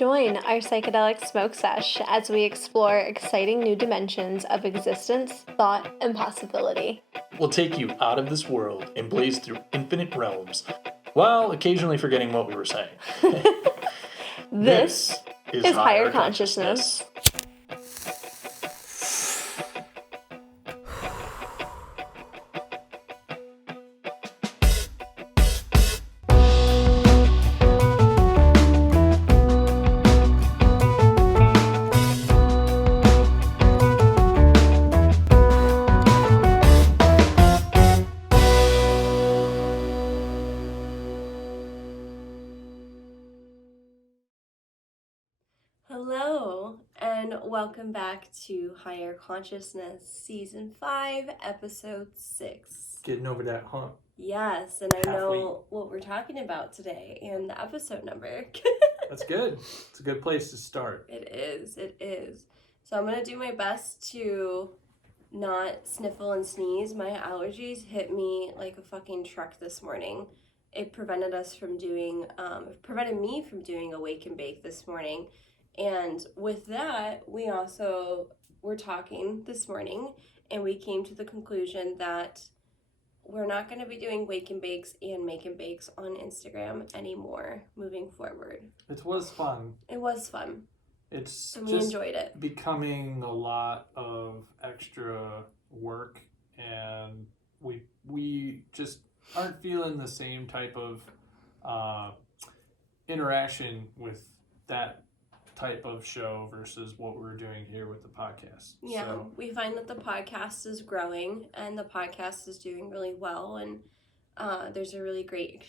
Join our psychedelic smoke sesh as we explore exciting new dimensions of existence, thought, and possibility. We'll take you out of this world and blaze through infinite realms, while occasionally forgetting what we were saying. This is Higher Consciousness. Hello, and welcome back to Higher Consciousness, Season 5, Episode 6. Getting over that hump. Yes, and I know what we're talking about today and the episode number. That's good. It's a good place to start. It is. So I'm going to do my best to not sniffle and sneeze. My allergies hit me like a fucking truck this morning. It prevented me from doing a wake and bake this morning. And with that, we also were talking this morning, and we came to the conclusion that we're not going to be doing wake and bakes and make and bakes on Instagram anymore moving forward. It was fun. It was fun. And we enjoyed it. Becoming a lot of extra work, and we just aren't feeling the same type of interaction with that type of show versus what we're doing here with the podcast. Yeah, so, we find that the podcast is growing and the podcast is doing really well, and there's a really great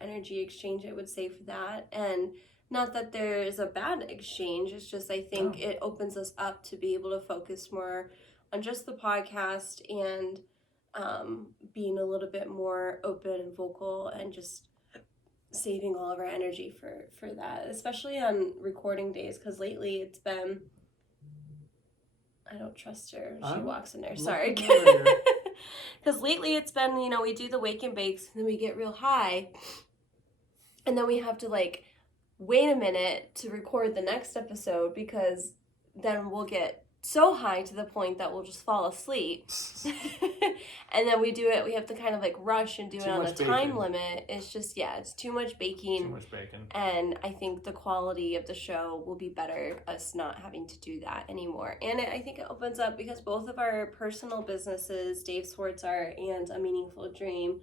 energy exchange, I would say, for that. And not that there's a bad exchange, it's just I think it opens us up to be able to focus more on just the podcast and being a little bit more open and vocal and just saving all of our energy for that, especially on recording days, because lately it's been, I don't trust her, she walks in there, sorry, because lately it's been, we do the wake and bakes, and then we get real high, and then we have to wait a minute to record the next episode, because then we'll get so high to the point that we'll just fall asleep. And then we have to kind of rush and do it on a time limit. It's just, it's too much baking. And I think the quality of the show will be better us not having to do that anymore. And I think it opens up, because both of our personal businesses, Dave Swartz Art and A Meaningful Dream,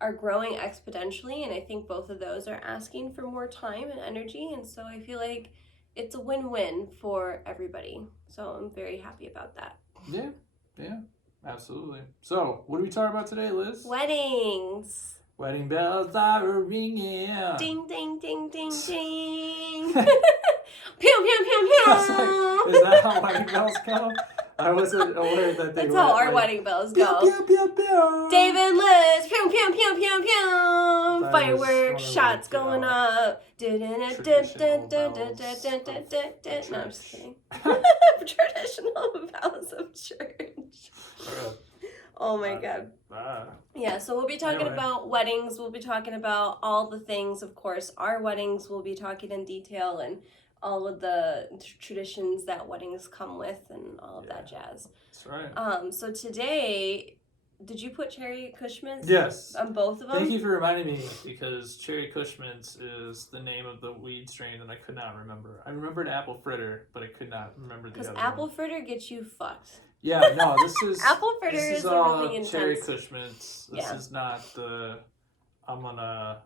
are growing exponentially. And I think both of those are asking for more time and energy. And so I feel like it's a win-win for everybody. So I'm very happy about that. Yeah, absolutely. So, what are we talking about today, Liz? Weddings. Wedding bells are ringing. Ding, ding, ding, ding, ding. Pew, pew, pew, pew. Is that how wedding bells go? I wasn't aware that they That's were. how our wedding bells go. Pew, pew, pew, pew. David, Liz, pew, pew, pew, pew, pew. Fireworks, shots going up. No, I'm just kidding. Traditional bells of church. Oh my God. Yeah, so we'll be talking about weddings. We'll be talking about all the things, of course. Our weddings, we'll be talking in detail, and all of the traditions that weddings come with and all of that jazz. That's right. So today, did you put cherry Cushmans? Yes. On both of them? Thank you for reminding me, because cherry Cushmans is the name of the weed strain that I could not remember. I remembered apple fritter, but I could not remember the other one. Because apple fritter gets you fucked. Yeah, no, this is apple fritter is a really intense. Cherry Cushmans. This is not the I'm gonna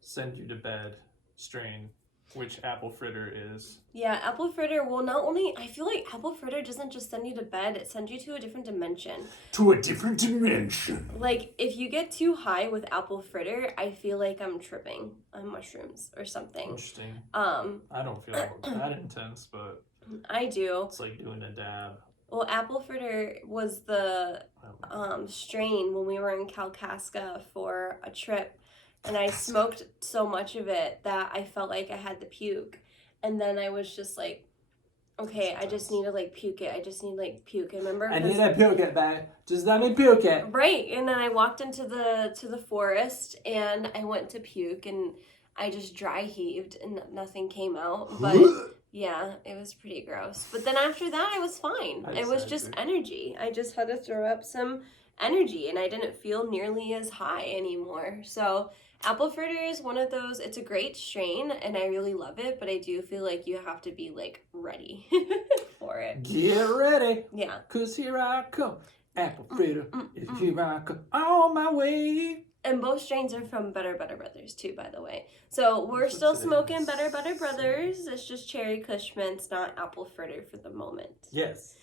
send you to bed strain, which apple fritter is. Yeah, apple fritter will not only, I feel like apple fritter doesn't just send you to bed, it sends you to a different dimension. To a different dimension. If you get too high with apple fritter, I feel like I'm tripping on mushrooms or something. Interesting. I don't feel that intense, but I do. It's like doing a dab. Well, apple fritter was the strain when we were in Kalkaska for a trip, and I smoked so much of it that I felt like I had to puke, and then I was just like, okay, I just need to puke it. I just need to puke. I remember. I need to puke it, man. Just let me puke it. Right, and then I walked into the forest and I went to puke, and I just dry heaved and nothing came out. But yeah, it was pretty gross. But then after that, I was fine. It was just energy. I just had to throw up some energy, and I didn't feel nearly as high anymore. So apple fritter is one of those. It's a great strain, and I really love it. But I do feel like you have to be like ready for it. Get ready. Yeah. 'Cause here I come. Apple fritter is here I come on my way. And both strains are from Better Brothers too, by the way. So we're still smoking Better Brothers. It's just cherry Kush mints, not apple fritter for the moment. Yes.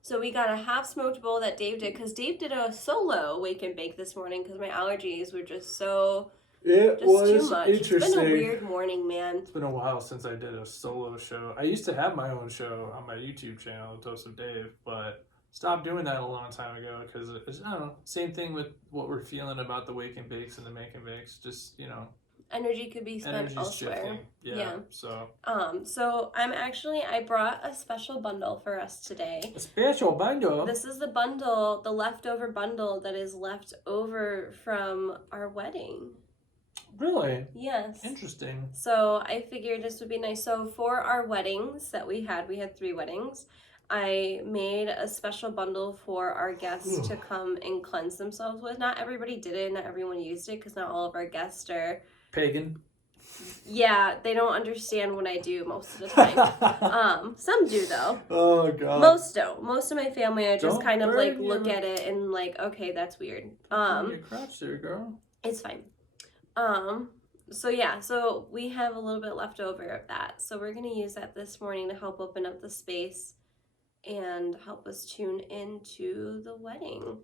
So we got a half smoked bowl that Dave did, because Dave did a solo wake and bake this morning because my allergies were just too much. Interesting. It's been a weird morning, man. It's been a while since I did a solo show. I used to have my own show on my YouTube channel, Dose of Dave, but stopped doing that a long time ago because it's, I don't know, same thing with what we're feeling about the wake and bakes and the make and bakes. Just, Energy could be spent elsewhere. Shifting. Yeah. So I brought a special bundle for us today. A special bundle? This is the bundle, the leftover bundle that is left over from our wedding. Really? Yes. Interesting. So I figured this would be nice. So for our weddings that we had 3 weddings. I made a special bundle for our guests to come and cleanse themselves with. Not everybody did it, not everyone used it, because not all of our guests are pagan. Yeah, they don't understand what I do most of the time. Some do though. Oh god. Most don't. Most of my family, I just kind of like look at it and like, okay, that's weird. Your crotch there, girl. It's fine. So we have a little bit left over of that. So we're gonna use that this morning to help open up the space and help us tune into the wedding.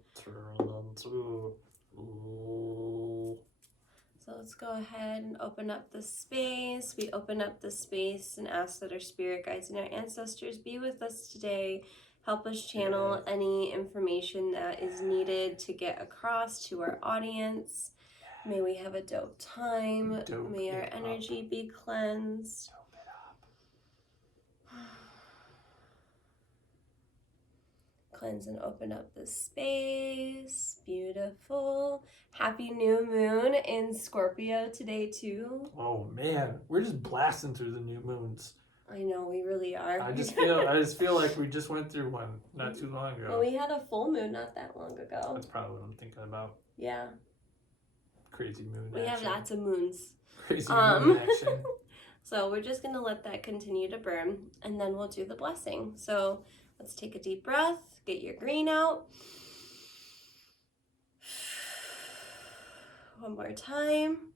So let's go ahead and open up the space. We open up the space and ask that our spirit guides and our ancestors be with us today. Help us channel any information that is needed to get across to our audience. May we have a dope time. May our energy be cleansed. Cleanse and open up the space. Beautiful. Happy new moon in Scorpio today too. Oh man, we're just blasting through the new moons. I know, we really are. I just feel like we just went through one not too long ago. Well, we had a full moon not that long ago. That's probably what I'm thinking about. Yeah. Crazy moon We action. have lots of moons. Crazy moon action. So we're just gonna let that continue to burn, and then we'll do the blessing. So let's take a deep breath. Get your green out. One more time.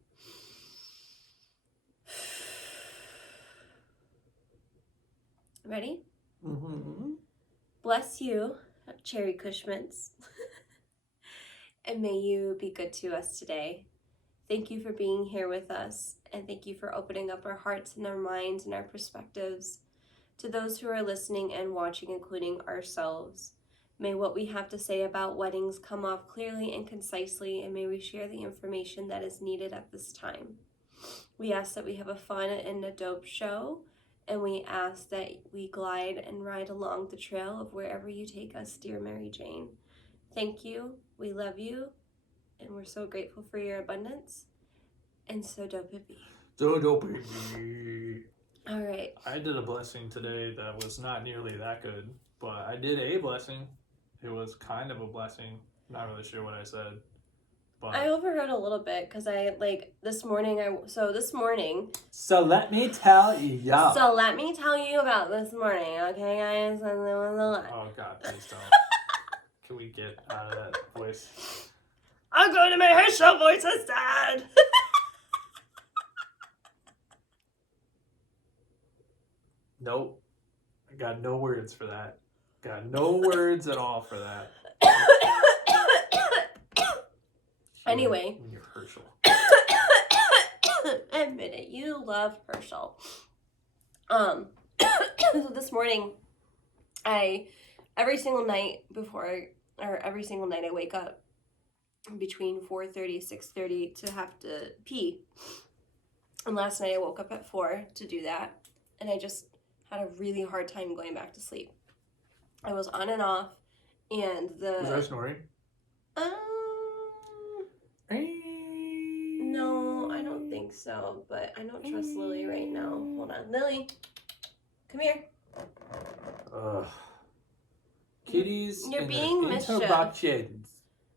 Ready? Mm-hmm. Bless you, Cherry Kush mints. And may you be good to us today. Thank you for being here with us, and thank you for opening up our hearts and our minds and our perspectives to those who are listening and watching, including ourselves. May what we have to say about weddings come off clearly and concisely, and may we share the information that is needed at this time. We ask that we have a fun and a dope show, and we ask that we glide and ride along the trail of wherever you take us, dear Mary Jane. Thank you, we love you, and we're so grateful for your abundance, and so dope it be. So dope it be. All right. I did a blessing today that was not nearly that good, but I did a blessing. It was kind of a blessing. Not really sure what I said. But I overheard a little bit because this morning. So let me tell you. So let me tell you about this morning, okay, guys? And there was a lot. Oh God, please don't. Can we get out of that voice? I'm going to my Herschel voice instead. Nope. I got no words for that. Got no words at all for that. Anyway. You're Herschel. Admit it, you love Herschel. So this morning, every single night I wake up between 4:30, 6:30 to have to pee. And last night I woke up at 4 to do that, and I just had a really hard time going back to sleep. I was on and off, and Was I snoring? No, I don't think think so, but I don't trust Lily right now. Hold on. Lily, come here. Kitties You're and being the mischief. interruptions.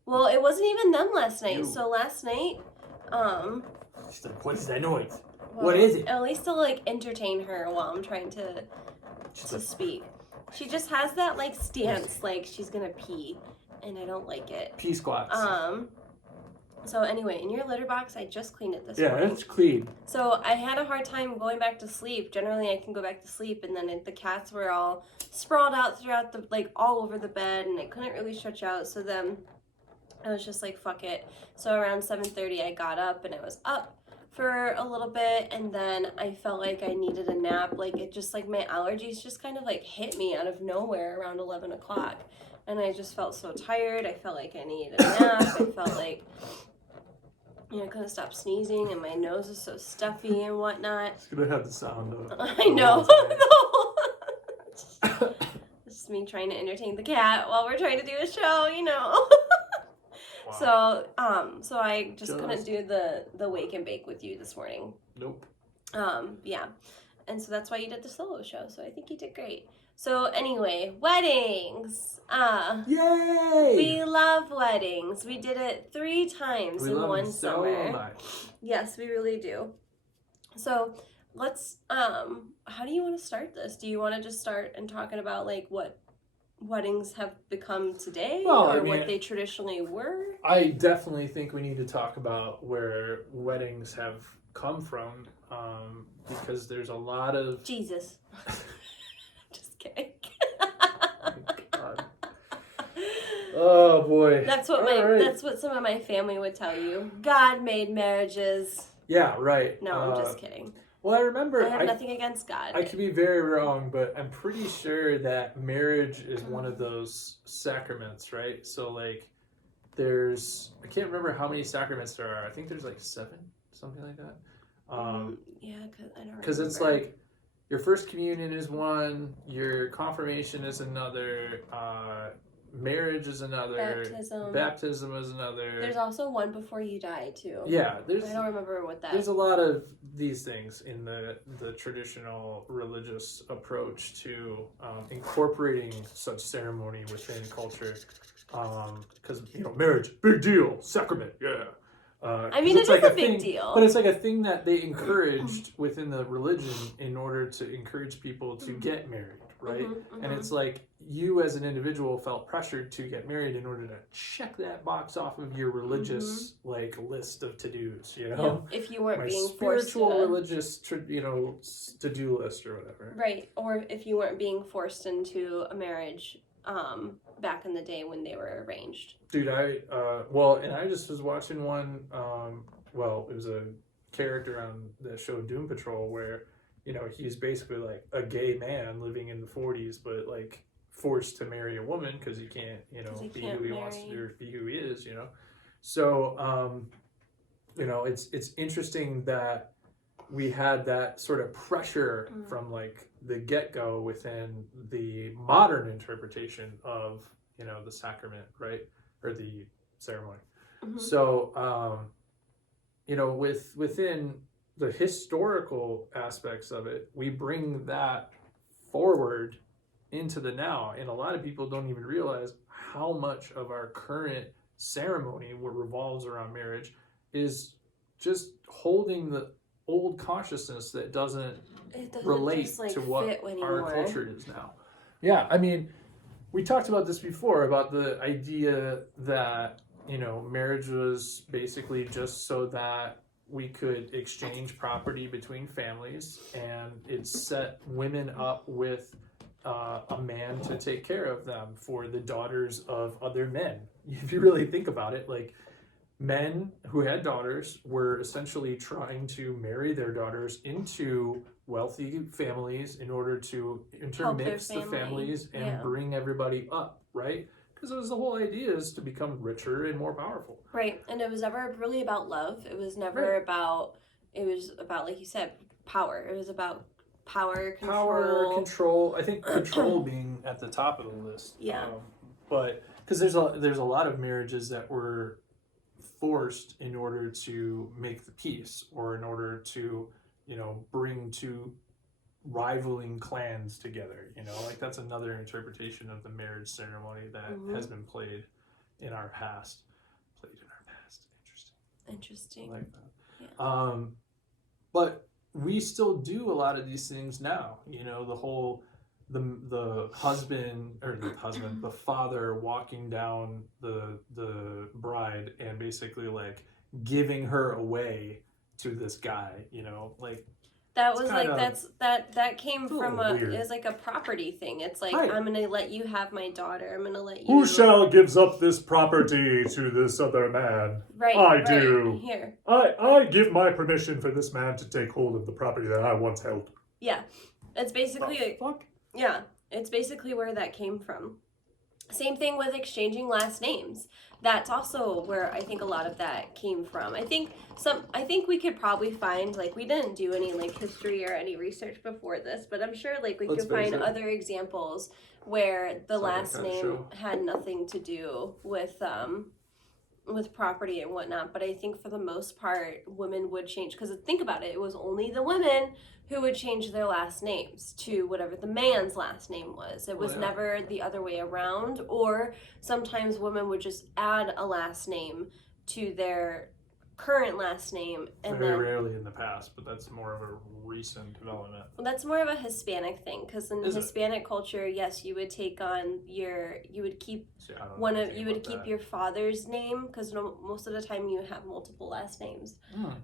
Well, it wasn't even them last night. You. So last night, She's like, what is that noise? well, What is it? At least to like entertain her while I'm trying to speak. She just has that like stance, like she's gonna pee, and I don't like it. Pee squats. So anyway, in your litter box, I just cleaned it this morning. Yeah, it's clean. So I had a hard time going back to sleep. Generally, I can go back to sleep, and then the cats were all sprawled out throughout the, like, all over the bed, and I couldn't really stretch out. So then I was just like, fuck it. So around 7:30, I got up, and I was up for a little bit, and then I felt like I needed a nap. Like, it just, like, my allergies just kind of, like, hit me out of nowhere around 11 o'clock. And I just felt so tired. I felt like I needed a nap. I felt like... I couldn't stop sneezing, and my nose is so stuffy and whatnot. It's gonna have the sound of. I know. Just me trying to entertain the cat while we're trying to do a show, Wow. So I just couldn't do the wake and bake with you this morning. Nope. Yeah, and so that's why you did the solo show. So I think you did great. So anyway, weddings. Yay! We love weddings. We did it 3 times in one summer. Much. Yes, we really do. So let's, how do you want to start this? Do you want to just start and talking about like what weddings have become today, or what they traditionally were? I definitely think we need to talk about where weddings have come from, because there's a lot of... Jesus. Just kidding. Oh boy. That's what some of my family would tell you. God made marriages. Yeah, right. No, I'm just kidding. Well, I remember... I have nothing against God. I could be very wrong, but I'm pretty sure that marriage is one of those sacraments, right? So, like, I can't remember how many sacraments there are. I think there's like 7, something like that. Yeah, because I don't remember. Because it's like, your first communion is one, your confirmation is another, marriage is another, baptism is another. There's also one before you die too. Yeah, I don't remember what that. There's a lot of these things in the traditional religious approach to incorporating such ceremony within culture, because marriage, big deal, sacrament, yeah. I mean, it's like a big deal, but it's like a thing that they encouraged within the religion in order to encourage people to get married, right? And it's like you as an individual felt pressured to get married in order to check that box off of your religious like list of to-dos, Yeah, if you weren't being forced to. Spiritual religious to-do list or whatever. Right, or if you weren't being forced into a marriage back in the day when they were arranged. Dude, I just was watching one, it was a character on the show Doom Patrol where, he's basically like a gay man living in the 40s, but like forced to marry a woman because he can't, be who he wants to or be who he is, So, it's interesting that we had that sort of pressure from like the get-go within the modern interpretation of, the sacrament, right? Or the ceremony. So, within the historical aspects of it, we bring that forward into the now. And a lot of people don't even realize how much of our current ceremony, what revolves around marriage, is just holding the old consciousness that doesn't relate to what our culture is now. Yeah, I mean, we talked about this before, about the idea that, marriage was basically just so that we could exchange property between families, and it set women up with a man to take care of them for the daughters of other men. If you really think about it, like, men who had daughters were essentially trying to marry their daughters into wealthy families in order to intermix the families and bring everybody up, right? Because it was the whole idea is to become richer and more powerful. Right, and it was never really about love. It was never about, it was about, like you said, power. It was about power, control. I think control being at the top of the list. Yeah. But because there's a lot of marriages that were forced in order to make the peace, or in order to, bring two rivaling clans together. Like that's another interpretation of the marriage ceremony that has been played in our past. Interesting. I like that. Yeah. But we still do a lot of these things now. The whole the father walking down the bride and basically like giving her away to this guy. Like that was like that came from weird. it was like a property thing. It's like, right. I'm gonna let you have my daughter. I'm gonna let you. Who shall gives up this property to this other man? Right. I do. Here. I give my permission for this man to take hold of the property that I once held. Yeah, it's basically fuck. Yeah, it's basically where that came from. Same thing with exchanging last names. That's also where I think a lot of that came from. I think we could probably find, like, we didn't do any like history or any research before this, but I'm sure like we could find other examples where the last name had nothing to do with property and whatnot. But I think for the most part, women would change, because think about it, it was only the women who would change their last names to whatever the man's last name was. It was never the other way around. Or sometimes women would just add a last name to their current last name. And very rarely in the past, but that's more of a recent development. Well, that's more of a Hispanic thing, because in Hispanic culture, yes, you would take on you would keep your father's name, because most of the time you have multiple last names.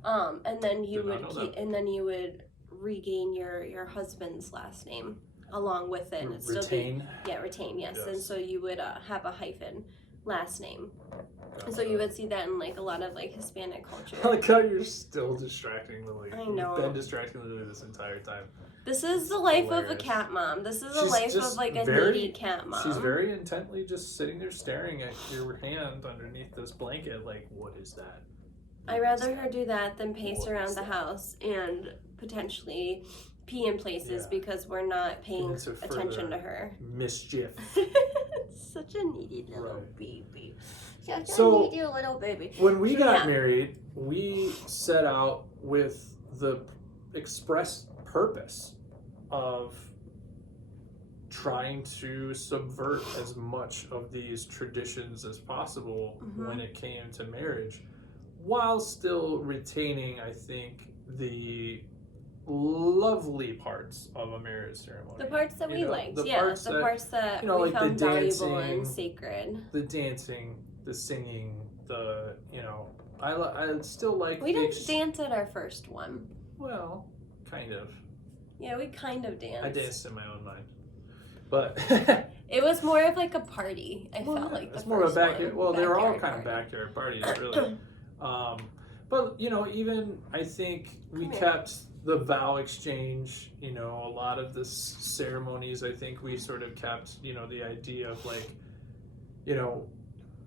And then you would regain your husband's last name along with it. And retain, yes. And so you would have a hyphen last name. And so you would see that in like a lot of like Hispanic culture. I like how you're still distracting Lily. I know. You've been distracting Lily this entire time. This is the life of a cat mom. This is a life of like a needy cat mom. She's very intently just sitting there staring at your hand underneath this blanket like, what is that? I'd rather her do that than pace around the house and potentially pee in places because we're not paying attention to her. Mischief. Such a needy little baby. Such a needy little baby. When we got married, we set out with the express purpose of trying to subvert as much of these traditions as possible when it came to marriage, while still retaining, I think, the lovely parts of a marriage ceremony. The parts that we liked, the parts that we like found dancing, valuable and sacred. The dancing, the singing, I still like. We didn't dance at our first one. Well, kind of. Yeah, we kind of danced. I danced in my own mind, but it was more of like a party. I felt like it's more of a backyard. Well, they were all kind of backyard parties, really. But even I think we kept the vow exchange. A lot of the ceremonies. I think we sort of kept. The idea of like,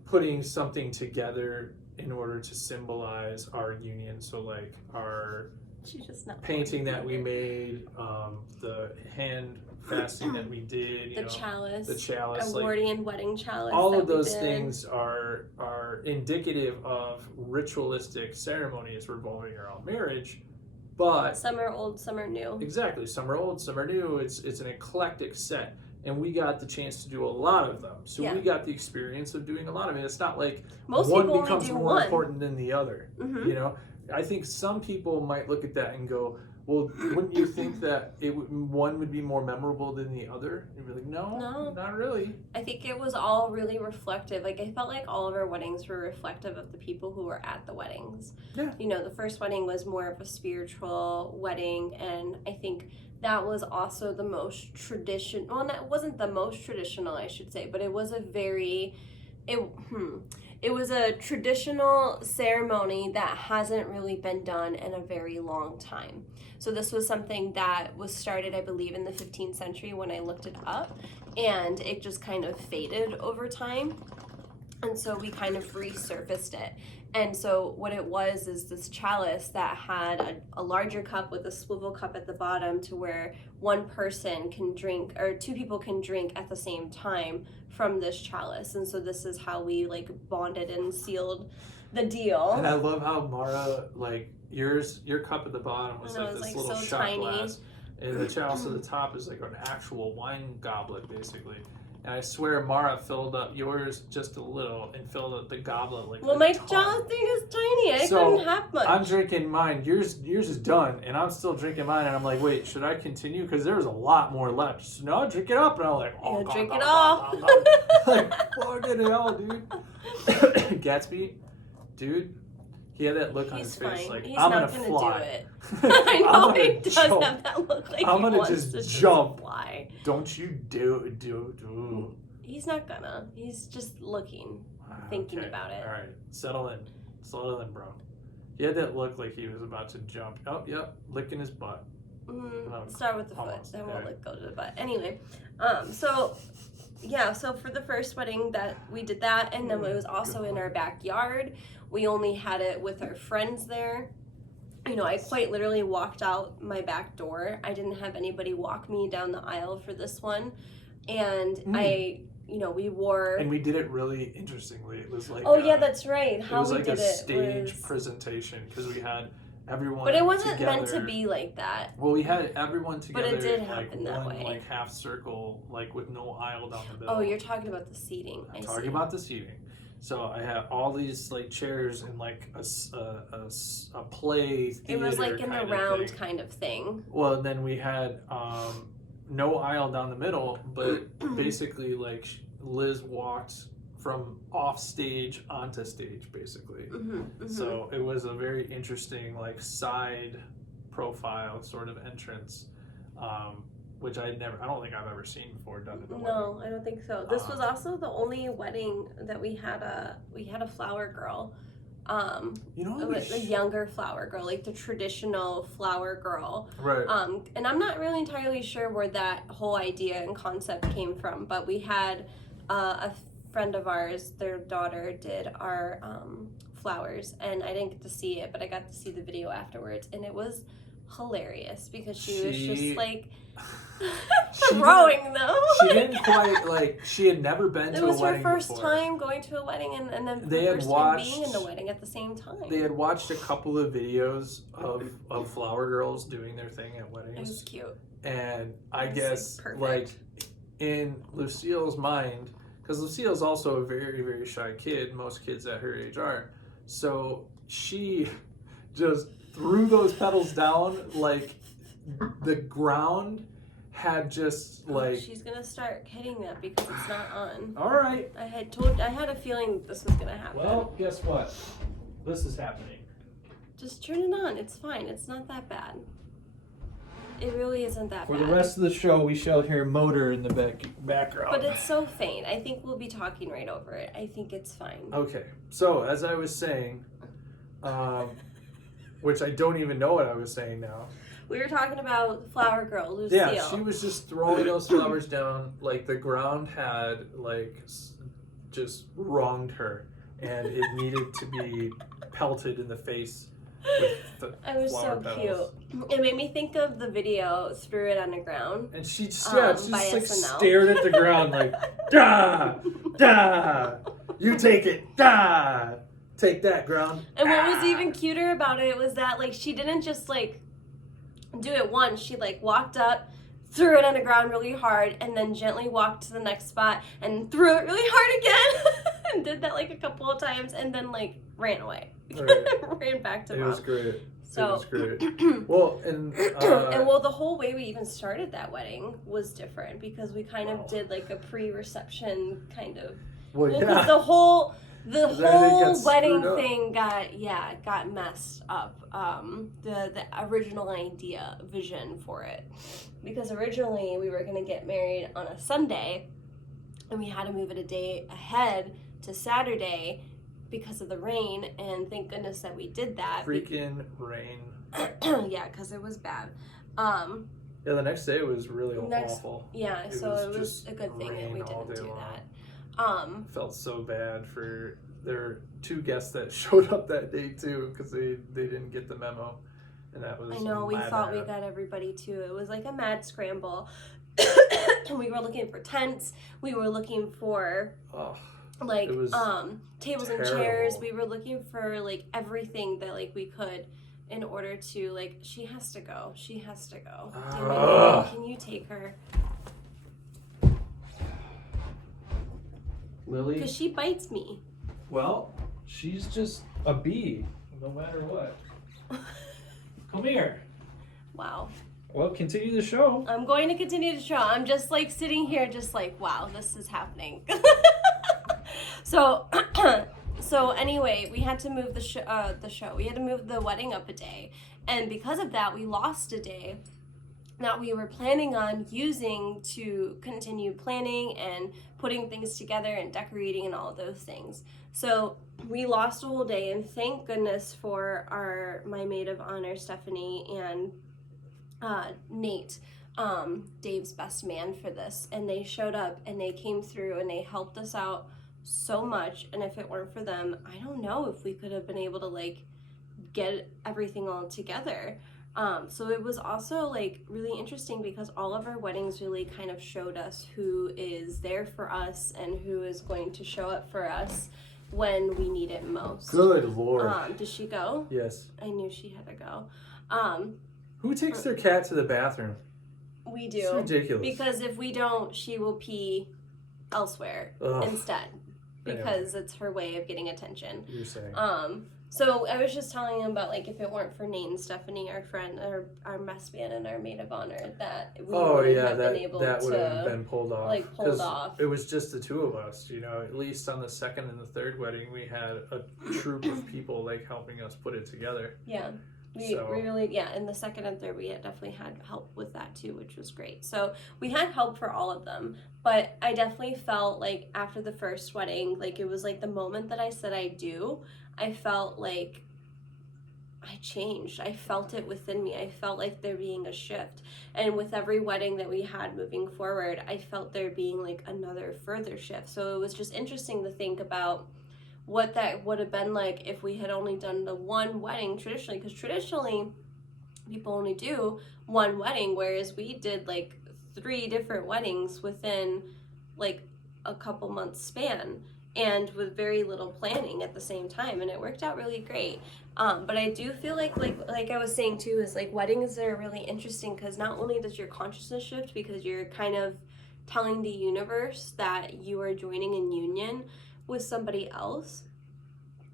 putting something together in order to symbolize our union. So like our painting that we made, the hand fasting that we did, the chalice, Edwardian wedding chalice. All of those things are indicative of ritualistic ceremonies revolving around marriage, but some are old, some are new. Exactly, some are old, some are new. It's an eclectic set. And we got the chance to do a lot of them. So we got the experience of doing a lot of it. It's not like one becomes more important than the other. I think some people might look at that and go, well, wouldn't you think that one would be more memorable than the other? And you'd be like, no, not really. I think it was all really reflective. Like, I felt like all of our weddings were reflective of the people who were at the weddings. Yeah. The first wedding was more of a spiritual wedding, and I think that was also the most traditional. Well, it wasn't the most traditional, I should say, but it was it was a traditional ceremony that hasn't really been done in a very long time. So this was something that was started, I believe, in the 15th century when I looked it up, and it just kind of faded over time. And so we kind of resurfaced it. And so what it was is this chalice that had a larger cup with a swivel cup at the bottom, to where one person can drink, or two people can drink at the same time from this chalice. And so this is how we like bonded and sealed the deal. And I love how Mara, like, your cup at the bottom was like it was, this like, little so shot tiny. glass, and the chalice at the top is like an actual wine goblet, basically. And I swear Mara filled up yours just a little and filled up the goblet like Well, a my ton. chalice thing is tiny. I So, couldn't have much. I'm drinking mine. Yours is done, and I'm still drinking mine. And I'm like, wait, should I continue? Because there was a lot more left. So, no, drink it up. And I'm like, oh, Yeah, God, drink God, it God, all. God, God. Like, fucking hell, dude. Gatsby, dude, he had that look on his He's face, fine. like, He's I'm not gonna gonna fly. do it. I know I'm he gonna does jump. have that look like I'm he gonna wants just to jump. fly. Don't you do. He's not gonna. He's just looking, thinking Okay. about it. All right, settle in, bro. He had that look like he was about to jump. Oh, yep, licking his butt. Start with the foot, Almost. then we'll Okay. go to the butt. Anyway, so for the first wedding that we did that, and then it was also in our backyard. We only had it with our friends there. You know, I quite literally walked out my back door. I didn't have anybody walk me down the aisle for this one, and we wore. And we did it really interestingly. It was like That's right. How it was we like did a it stage was... presentation because we had everyone. But it wasn't together. meant to be like that. Well, we had everyone together. But it did like happen that one way. like half circle, like with no aisle down the middle. Oh, you're talking about the seating. I'm talking about the seating. So I had all these like chairs and like a play theater. It was like in a round thing. kind of thing. Well, and then we had no aisle down the middle, but basically like Liz walked from off stage onto stage, basically. So it was a very interesting like side profile sort of entrance, which I don't think I've ever seen before done in a wedding. No, I don't think so. This was also the only wedding that we had a flower girl. A younger flower girl, like the traditional flower girl. Right. And I'm not really entirely sure where that whole idea and concept came from, but we had a friend of ours, their daughter did our flowers, and I didn't get to see it, but I got to see the video afterwards, and it was hilarious because she was just like throwing them. She didn't quite like. She had never been to a wedding before. It was her first time going to a wedding, and then they first had watched, time being in the wedding at the same time. They had watched a couple of videos of flower girls doing their thing at weddings. It was cute. And I guess perfect. like in Lucille's mind, because Lucille's also a very, very shy kid. Most kids at her age are. So she just threw those petals down like the ground had just like. She's gonna start hitting that because it's not on. All right. I had a feeling this was gonna happen. Well, guess what? This is happening. Just turn it on. It's fine. It's not that bad. It really isn't that bad. For the rest of the show, we shall hear motor in the background. But it's so faint. I think we'll be talking right over it. I think it's fine. Okay. So, as I was saying, which I don't even know what I was saying now. We were talking about Flower Girl, Lucille. Yeah, she was just throwing those flowers down. Like, the ground had, like, just wronged her. And it needed to be pelted in the face with the I was flower so petals. cute. It made me think of the video Threw It on the Ground. And she just, by like SNL. stared at the ground like, da, da, you take it, da, take that ground. And what was even cuter about it was that like she didn't just like do it once. She like walked up, threw it on the ground really hard, and then gently walked to the next spot and threw it really hard again. And did that like a couple of times and then like ran away. Right. Ran back to It mom. was great. So, it was great. Well, and and well, the whole way we even started that wedding was different because we kind of did like a pre-reception kind of. well, Because yeah. the whole everything got wedding screwed up. thing got messed up. The original idea, vision for it, because originally we were gonna get married on a Sunday, and we had to move it a day ahead to Saturday because of the rain. And thank goodness that we did that. Freaking rain. Yeah, because it was bad. Yeah, the next day was really awful. Yeah, It so was it was just a good thing that rain we all didn't day do long. that. Felt so bad for there were 2 guests that showed up that day too because they didn't get the memo, and that was. I know, we my thought we bad. got everybody too. It was like a mad scramble. We were looking for tents. We were looking for Oh, like It was tables and terrible. chairs. We were looking for like everything that like we could in order to like she has to go. Damn it, can you take her? Lily. Because she bites me. Well, she's just a bee, no matter what. Come here. Wow. Well, continue the show. I'm going to continue the show. I'm just like sitting here, just like, wow, this is happening. So, so anyway, we had to move the show. We had to move the wedding up a day, and because of that, we lost a day that we were planning on using to continue planning and putting things together and decorating and all of those things. So we lost a whole day, and thank goodness for my maid of honor, Stephanie, and Nate, Dave's best man for this, and they showed up and they came through and they helped us out so much. And if it weren't for them, I don't know if we could have been able to like get everything all together. So it was also like really interesting because all of our weddings really kind of showed us who is there for us and who is going to show up for us when we need it most. Good Lord. Did she go? Yes. I knew she had to go. Who takes their cat to the bathroom? We do. It's ridiculous. Because if we don't, she will pee elsewhere instead. Because it's her way of getting attention. You're saying. So I was just telling him about like if it weren't for Nate and Stephanie, our friend, our mess man and our maid of honor, that we would have been able that to would have been pulled off. like pulled off. It was just the two of us, you know. At least on the second and the third wedding, we had a troop of people like helping us put it together. Yeah. We really, in the second and third, we had definitely had help with that too, which was great. So we had help for all of them, but I definitely felt like after the first wedding, like it was like the moment that I said I do, I felt like I changed. I felt it within me. I felt like there being a shift. And with every wedding that we had moving forward, I felt there being like another further shift. So it was just interesting to think about what that would have been like if we had only done the one wedding traditionally, because traditionally people only do one wedding, whereas we did like 3 different weddings within like a couple months span and with very little planning at the same time, and it worked out really great. But I do feel like I was saying too, is like weddings are really interesting because not only does your consciousness shift because you're kind of telling the universe that you are joining in union with somebody else,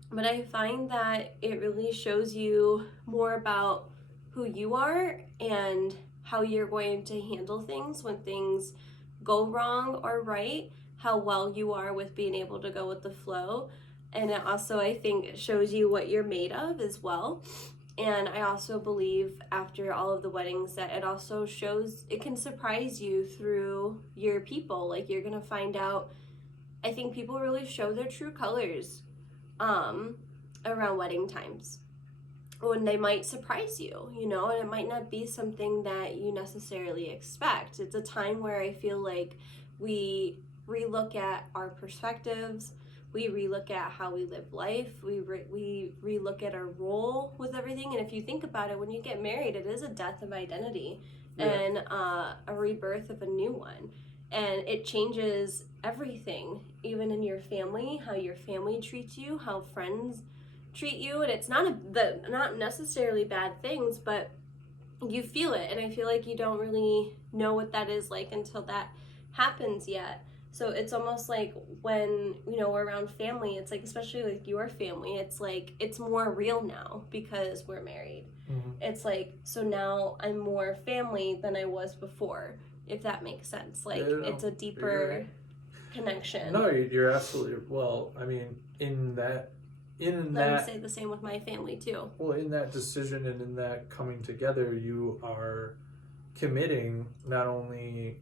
but I find that it really shows you more about who you are and how you're going to handle things when things go wrong or right, how well you are with being able to go with the flow. And it also, I think, shows you what you're made of as well. And I also believe after all of the weddings that it also shows, it can surprise you through your people. Like you're gonna find out, I think people really show their true colors around wedding times. When they might surprise you, you know, and it might not be something that you necessarily expect. It's a time where I feel like we relook at our perspectives, we relook at how we live life, we relook at our role with everything. And if you think about it, when you get married, it is a death of identity and a rebirth of a new one. And it changes everything, even in your family, how your family treats you, how friends treat you. And it's not necessarily bad things, but you feel it. And I feel like you don't really know what that is like until that happens yet. So it's almost like when, you know, we're around family, it's like, especially like your family, it's like, it's more real now because we're married. Mm-hmm. It's like, so now I'm more family than I was before, if that makes sense. Like, it's a deeper connection. No, you're absolutely, well, I mean, I would say the same with my family too. Well, in that decision and in that coming together, you are committing not only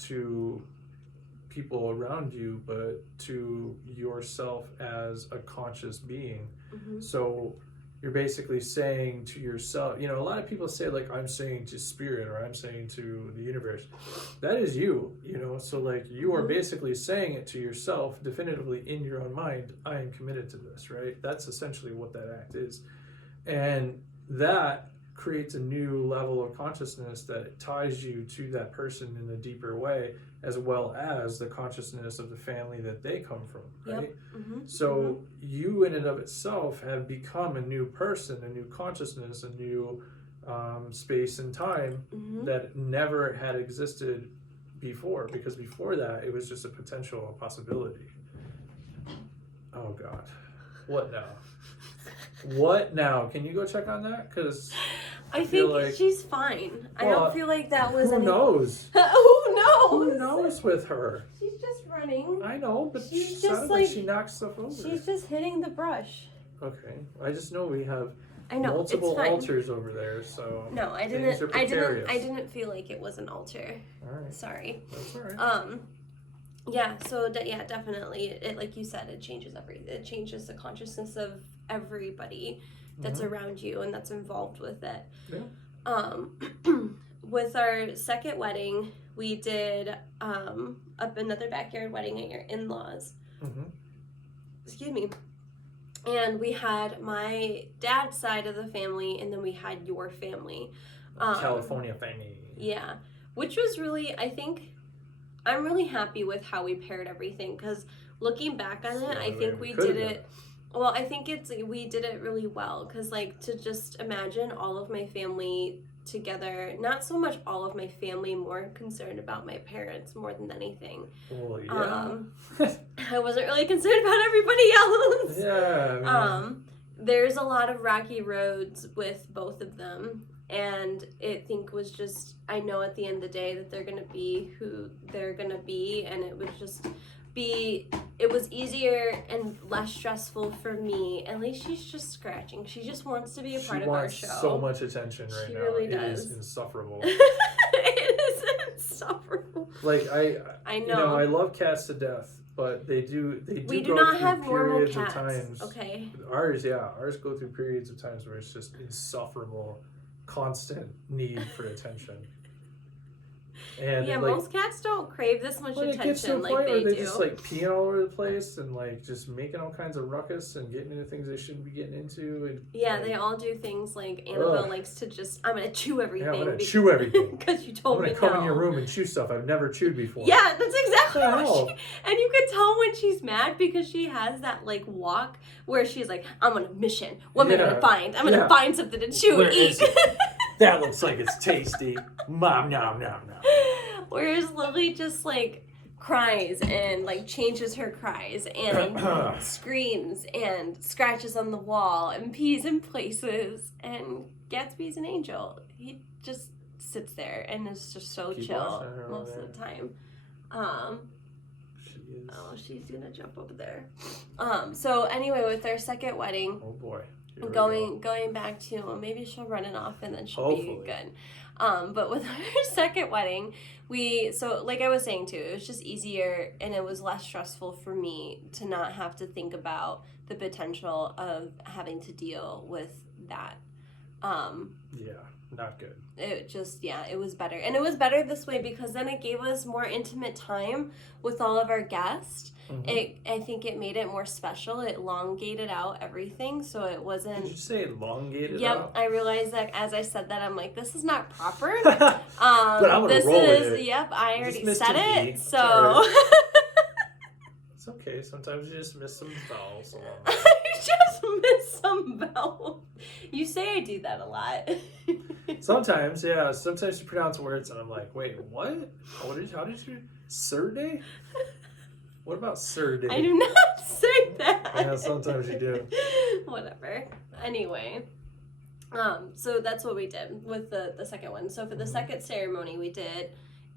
to people around you, but to yourself as a conscious being. Mm-hmm. So you're basically saying to yourself, you know, a lot of people say like, I'm saying to spirit or I'm saying to the universe. That is you, you know, so like you are basically saying it to yourself definitively in your own mind, I am committed to this, right? That's essentially what that act is. And that creates a new level of consciousness that ties you to that person in a deeper way, as well as the consciousness of the family that they come from, right? So you in and of itself have become a new person, a new consciousness, a new space and time that never had existed before, because before that it was just a potential, a possibility. Oh God, what now? What now? Can you go check on that? Because I think like, she's fine. I don't feel like that was. Who knows? Who knows? Who knows with her? She's just running. I know, but she's she just like she knocks stuff over. She's just hitting the brush. Okay, I just know we have I know, multiple altars over there, so no, I didn't feel like it was an altar. All right, sorry. That's all right. Yeah. So yeah, definitely. It like you said, it changes it changes the consciousness of everybody that's around you and that's involved with it. Yeah. With our second wedding, we did up another backyard wedding at your in-laws. Excuse me. And we had my dad's side of the family, and then we had your family. California family. Yeah. Which was really, I think, I'm really happy with how we paired everything, because looking back on it, I think we did it. Well, I think we did it really well, because like to just imagine all of my family together, not so much all of my family, more concerned about my parents more than anything. Well, yeah. I wasn't really concerned about everybody else. Yeah. I mean. There's a lot of rocky roads with both of them, and I think was just, I know at the end of the day that they're gonna be who they're gonna be, and it would just be, it was easier and less stressful for me. At least she's just scratching. She just wants to be a part of our show. She wants so much attention right now. She really does. It is insufferable. It is insufferable. Like I know. You know, I love cats to death, but they do we do go not through have normal periods cats. of times. Okay. Ours go through periods of times where it's just insufferable, constant need for attention. And yeah, like, most cats don't crave this much it gets to a attention point like where they they're do. just like peeing all over the place and like just making all kinds of ruckus and getting into things they shouldn't be getting into. And yeah, like, they all do things like Annabelle likes to just, I'm gonna chew everything. Yeah, I'm gonna chew everything. Because you told me I'm gonna come in your room and chew stuff I've never chewed before. Yeah, that's exactly What the what hell? and you can tell when she's mad, because she has that like walk where she's like, I'm on a mission. What am I gonna find? I'm gonna find something to chew Where and eat. is it? That looks like it's tasty. Nom nom nom nom. Whereas Lily just like cries and like changes her cries and screams and scratches on the wall and pees in places, and Gatsby's an angel. He just sits there and is just so chill most of the time. She is. Oh, she's gonna jump over there. So anyway, with our second wedding, Oh boy. going back to, well, maybe she'll run it off and then she'll be good. But with our second wedding, so like I was saying too, it was just easier and it was less stressful for me to not have to think about the potential of having to deal with that. Yeah, not good. It just, it was better. And it was better this way because then it gave us more intimate time with all of our guests. I think it made it more special. It elongated out everything, so it wasn't... Did you say elongated out? Yep, I realized that as I said that, I'm like, this is not proper. But I'm gonna roll with it. Yep, I already Just said missed a it, B. so... It's okay, sometimes you just miss some vowels along. I just missed some vowels. You say I do that a lot. Sometimes, yeah. Sometimes you pronounce words and I'm like, wait, what? How did you... Surday? What about surday? I do not say that. Yeah, sometimes you do. Whatever. Anyway. So that's what we did with the second one. So for the second ceremony, we did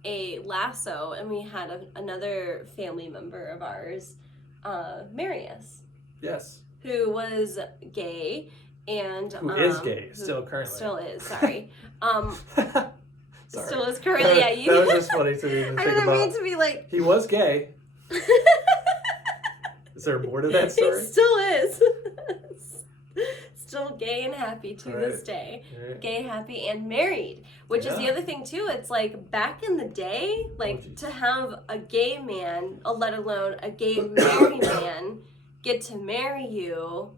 a lasso, and we had another family member of ours marry us. Yes. Who was gay, and who is gay, still currently. Still is, sorry. Sorry. Still is currently at you. That was just funny to me to think about. I didn't mean to be like... He was gay. Is there more to that story? He still is. Still gay and happy to this day. Right. Gay, happy, and married. Which is the other thing, too. It's like, back in the day, like, to have a gay man, let alone a gay married man, get to marry you,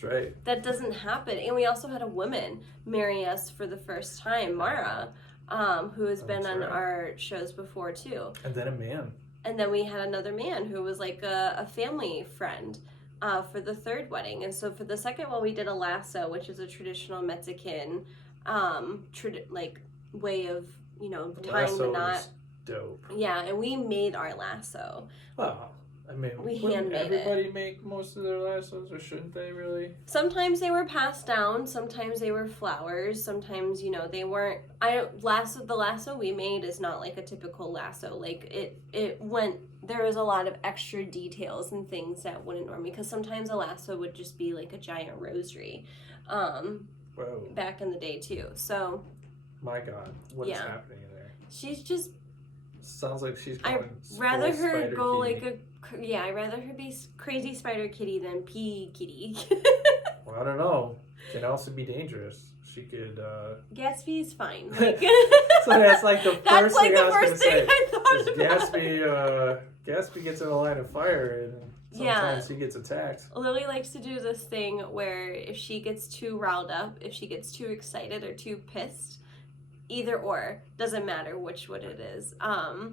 That's right. That doesn't happen. And we also had a woman marry us for the first time, Mara, who has been on our shows before too. And then a man. And then we had another man who was like a family friend for the third wedding. And so for the second one, we did a lasso, which is a traditional Mexican way of, tying the knot. Dope. Yeah, and we made our lasso. Well, I mean, We wouldn't handmade everybody make most of their lassos, or shouldn't they really? Sometimes they were passed down. Sometimes they were flowers. Sometimes, they weren't. The lasso we made is not like a typical lasso. Like there was a lot of extra details and things that wouldn't normally, because sometimes a lasso would just be like a giant rosary, Whoa. back in the day too. So. My God, what's happening there? She's just. Sounds like she's. I'd rather her go like I'd rather her be crazy spider kitty than pea kitty. Well, I don't know. Can also be dangerous. She could. Gatsby's fine. So that's like the first thing I was gonna say. I thought about. Gatsby gets in a line of fire, and sometimes he gets attacked. Lily likes to do this thing where if she gets too riled up, if she gets too excited or too pissed, either or, doesn't matter which one it is. I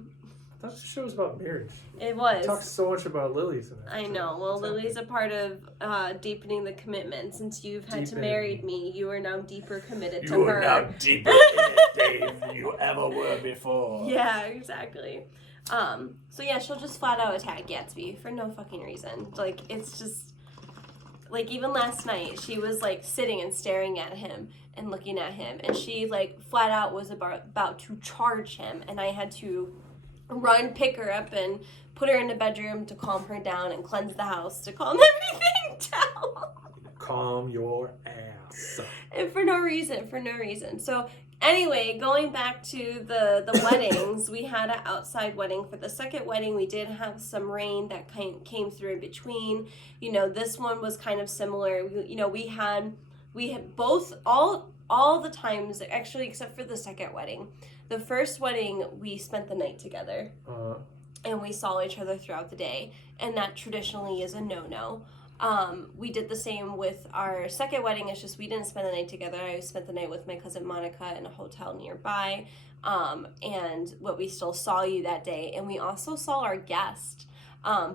thought the show was about marriage. It was. We talked so much about Lily's in it. I know. Well, Lily's a part of deepening the commitment. Since you've had to marry me, you are now deeper committed to her. You are now deeper committed, Dave, than you ever were before. Yeah, exactly. So yeah, she'll just flat out attack Gatsby for no fucking reason. Like, it's just, like, even last night, she was, like, sitting and staring at him and looking at him, and she, like, flat out was about to charge him, and I had to run, pick her up, and put her in the bedroom to calm her down and cleanse the house to calm everything down. Calm your ass. And for no reason. So anyway, going back to the weddings, we had an outside wedding. For the second wedding, we did have some rain that came through in between. This one was kind of similar. We had both, all the times, actually, except for the second wedding. The first wedding, we spent the night together. And we saw each other throughout the day. And that traditionally is a no-no. We did the same with our second wedding. It's just we didn't spend the night together. I spent the night with my cousin Monica in a hotel nearby. But we still saw you that day. And we also saw our guest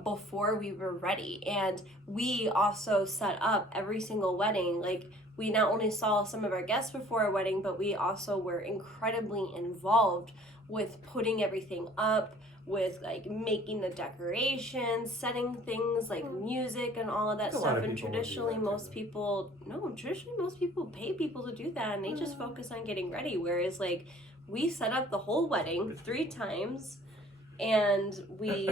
before we were ready. And we also set up every single wedding. Like, we not only saw some of our guests before our wedding, but we also were incredibly involved with putting everything up, with like making the decorations, setting things like music and all of that stuff. And traditionally most people pay people to do that, and they just focus on getting ready. Whereas like we set up the whole wedding 3 times, and we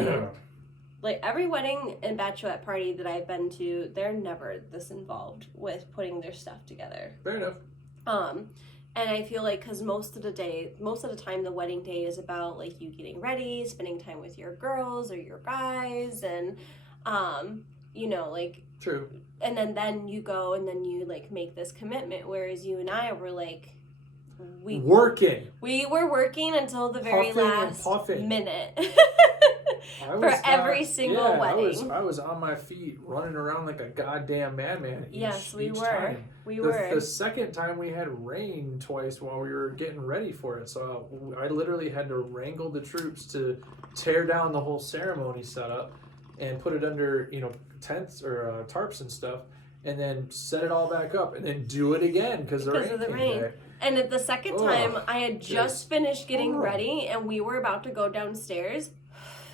like every wedding and bachelorette party that I've been to, they're never this involved with putting their stuff together. Fair enough. And I feel like because most of the time, the wedding day is about like you getting ready, spending time with your girls or your guys, and like true. And then you go and then you like make this commitment. Whereas you and I were like, we were working until the very last minute. For every single wedding. I was on my feet running around like a goddamn madman. Yes, we were. Time. We were. The second time we had rain twice while we were getting ready for it. So I literally had to wrangle the troops to tear down the whole ceremony setup and put it under, tents or tarps and stuff, and then set it all back up and then do it again because of the rain. And at the second time, I had just finished getting ready and we were about to go downstairs.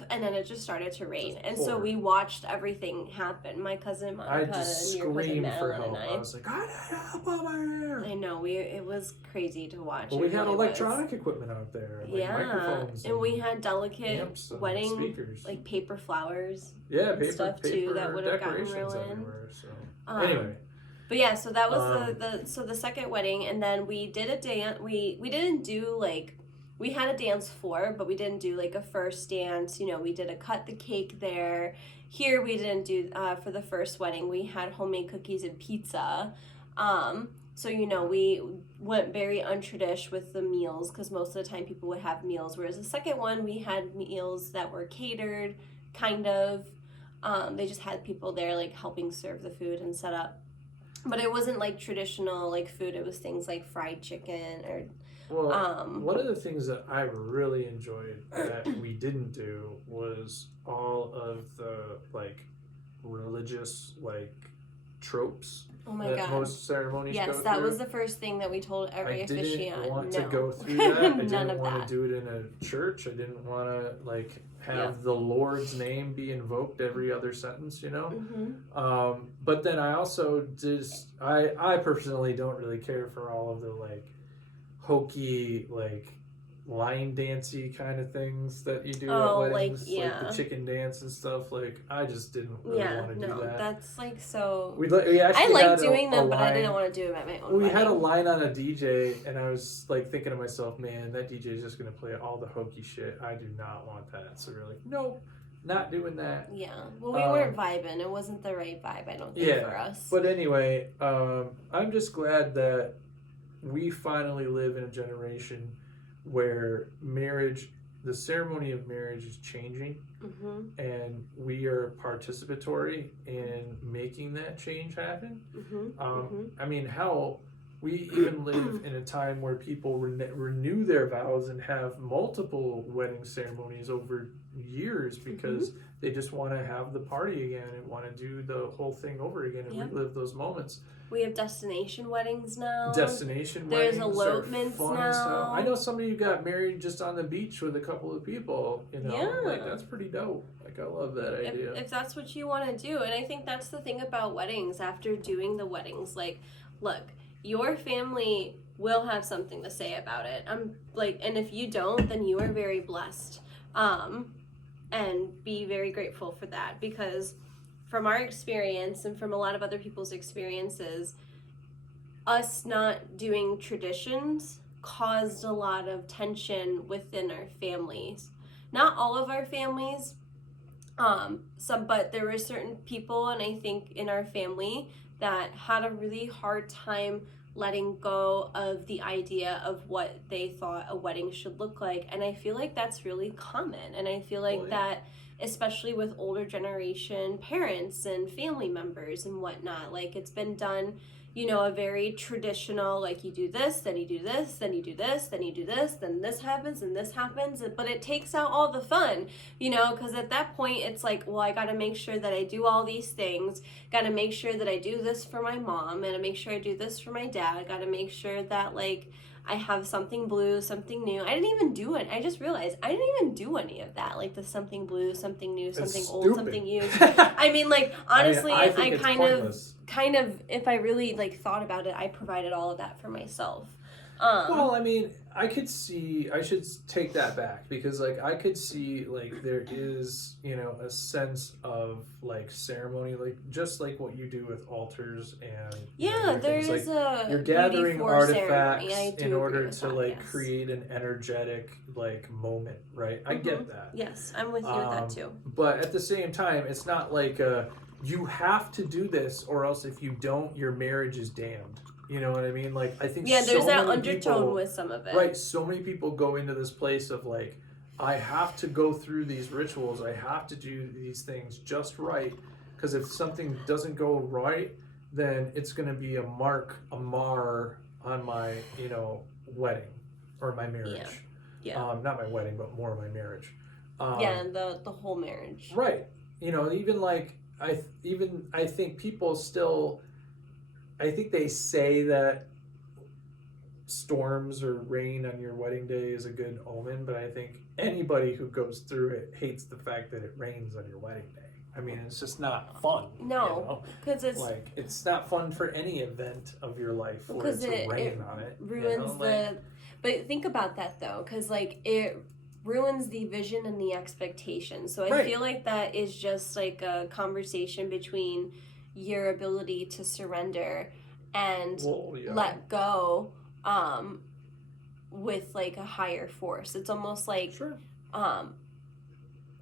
And then it just started to rain. And so we watched everything happen. My cousin Monica and your cousin Madeline and I was like, I need help over here. I know. It was crazy to watch. Well, we had electronic equipment out there. Like microphones. And we had delicate wedding speakers. like paper flowers. Yeah, paper stuff too that would have gotten ruined. So. Anyway. But yeah, so that was the second wedding, and then we did a dance. We didn't do like, we had a dance floor, but we didn't do like a first dance. We did a cut the cake there. Here we didn't do, for the first wedding, we had homemade cookies and pizza. So, we went very untradish with the meals because most of the time people would have meals. Whereas the second one, we had meals that were catered, kind of. They just had people there like helping serve the food and set up. But it wasn't like traditional like food. It was things like fried chicken or Well, one of the things that I really enjoyed that we didn't do was all of the like religious like tropes oh my that god. most ceremonies go Yes, that through. was the first thing that we told every I didn't officiant. want No. to go through that. I None didn't of want that. to do it in a church. I didn't want to like have Yep. the Lord's name be invoked every other sentence, you know. Mm-hmm. But then I also I personally don't really care for all of the like hokey like line dancey kind of things that you do Oh, at like, weddings, like yeah. the chicken dance and stuff. Like I just didn't really Yeah, want to do no, that. that's like so. We actually I like had doing a them, but I line- didn't want to do them at my own We wedding. had a line on a DJ, and I was like thinking to myself, man, that DJ is just gonna play all the hokey shit. I do not want that. So we're like, nope, not doing that. Yeah, well, we weren't vibing. It wasn't the right vibe, I don't think, Yeah, for us. But anyway, I'm just glad that we finally live in a generation where the ceremony of marriage is changing, Mm-hmm. and we are participatory in making that change happen. Mm-hmm. I mean, hell, we even live in a time where people renew their vows and have multiple wedding ceremonies over years because they just want to have the party again and want to do the whole thing over again and Yep. relive those moments. We have destination weddings now. Destination There's weddings elopements are fun as hell. now. I know somebody who got married just on the beach with a couple of people. You know, Yeah. like that's pretty dope. Like I love that idea. If that's what you want to do. And I think that's the thing about weddings. After doing the weddings, like, look, your family will have something to say about it. And if you don't, then you are very blessed. And be very grateful for that, because from our experience and from a lot of other people's experiences, us not doing traditions caused a lot of tension within our families. Not all of our families, but there were certain people, and I think in our family, that had a really hard time letting go of the idea of what they thought a wedding should look like. And I feel like that's really common. And I feel like that, especially with older generation parents and family members and whatnot, like it's been done, a very traditional, like you do this, then you do this, then you do this, then you do this, then this happens, and this happens. But it takes out all the fun, because at that point it's like, well, I got to make sure that I do all these things, got to make sure that I do this for my mom, and I make sure I do this for my dad, got to make sure that like I have something blue, something new. I didn't even do it. I just realized I didn't even do any of that. Like the something blue, something new, something old, something used. I mean, like, honestly, I kind of, if I really like thought about it, I provided all of that for myself. Well, I mean, I should take that back, because like I could see like there is, a sense of like ceremony, like just like what you do with altars and there's like, a you're gathering artifacts in order to like yes. create an energetic like moment, right? I get that. Yes, I'm with you with that too. But at the same time, it's not like you have to do this, or else if you don't, your marriage is damned. You know what I mean? Like, I think there's that undertone with some of it. Right, so many people go into this place of like, I have to go through these rituals, I have to do these things just right, because if something doesn't go right, then it's going to be a mar on my, wedding or my marriage. Yeah. Not my wedding, but more my marriage. The whole marriage. Right. Even like, I think people still, I think they say that storms or rain on your wedding day is a good omen, but I think anybody who goes through it hates the fact that it rains on your wedding day. I mean, it's just not fun. No, because it's like, it's not fun for any event of your life for it to rain on it. Ruins But think about that though, because like it ruins the vision and the expectation. So I feel like that is just like a conversation between your ability to surrender and let go with like a higher force. It's almost like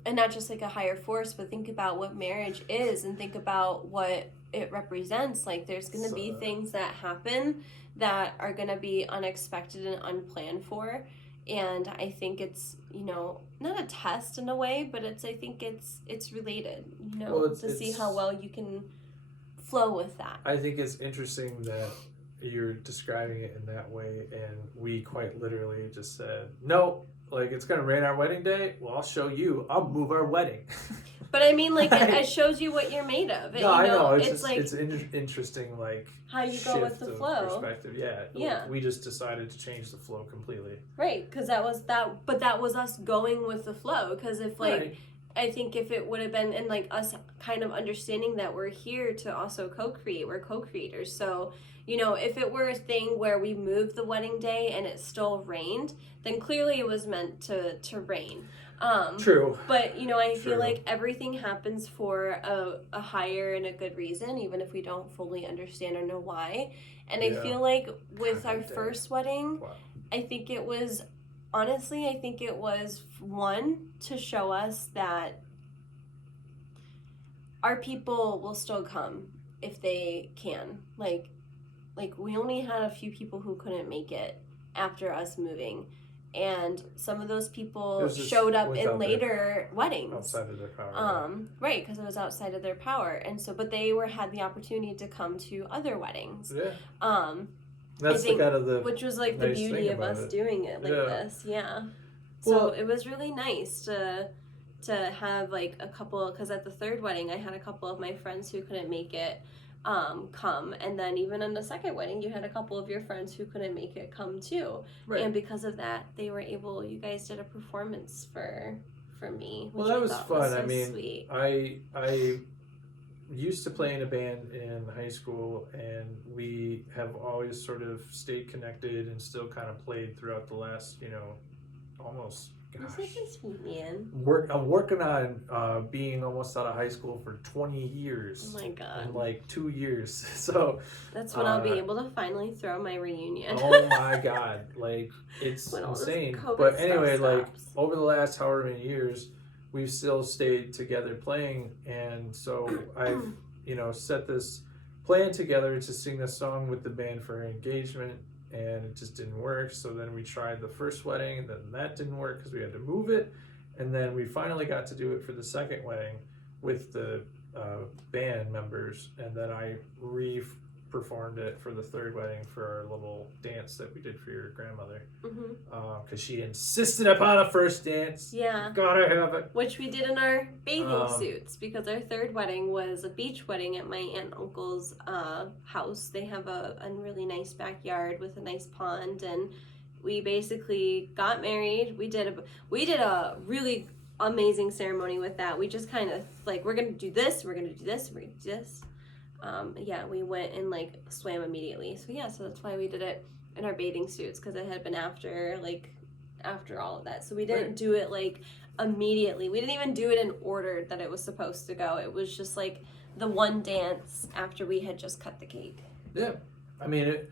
and not just like a higher force, but think about what marriage is and think about what it represents. Like there's going to be things that happen that are going to be unexpected and unplanned for, and I think it's not a test in a way, but I think it's related to see how well you can flow with that. I think it's interesting that you're describing it in that way, and we quite literally just said, no, like, it's gonna rain our wedding day. Well, I'll show you. I'll move our wedding. But I mean, like, it shows you what you're made of. No, I know. It's it's like it's interesting, like, how you go with shift the of flow. perspective. Yeah. Yeah. We just decided to change the flow completely. Right, because that was us going with the flow. Because if, like, Right. I think if it would have been, and like us kind of understanding that we're here to also co-create, we're co-creators. So, if it were a thing where we moved the wedding day and it still rained, then clearly it was meant to rain. True. But, I feel True. like everything happens for a higher and a good reason, even if we don't fully understand or know why. And I Yeah. feel like with God our damn. first wedding, Wow. I think it was one, to show us that our people will still come if they can. Like we only had a few people who couldn't make it after us moving. And some of those It people was just showed up without in later weddings. Outside of their power. Right, because it was outside of their power. And so, but they had the opportunity to come to other weddings. Yeah. That's think- kind of the Which was like the nice beauty thing of about us it. doing it like Yeah. this. Yeah. So Well- it was really nice to have like a couple, because at the third wedding I had a couple of my friends who couldn't make it come, and then even in the second wedding you had a couple of your friends who couldn't make it come too. right. And because of that, they were able. You guys did a performance for me. Well, which that I was thought fun. so I mean, sweet. I used to play in a band in high school, and we have always sort of stayed connected and still kind of played throughout the last, almost. You're such a sweet man. I'm working on being almost out of high school for 20 years. Oh my god. In like 2 years. So That's when I'll be able to finally throw my reunion. oh my god, like, it's When all this insane. COVID But stuff anyway, like, stops. over the last however many years, we've still stayed together playing, and so I've set this plan together to sing this song with the band for our engagement, and it just didn't work. So then we tried the first wedding, and then that didn't work because we had to move it, and then we finally got to do it for the second wedding with the band members, and then I performed it for the third wedding for our little dance that we did for your grandmother, because she insisted upon a first dance. Yeah. Gotta have it. Which we did in our bathing suits, because our third wedding was a beach wedding at my aunt and uncle's house. They have a really nice backyard with a nice pond, and we basically got married. We did a really amazing ceremony with that. We just kind of like, we're gonna do this, we're gonna do this, we're gonna do this. We went and like swam immediately. So that's why we did it in our bathing suits, because it had been after all of that. So we didn't do it like immediately. We didn't even do it in order that it was supposed to go. It was just like the one dance after we had just cut the cake. Yeah, I mean,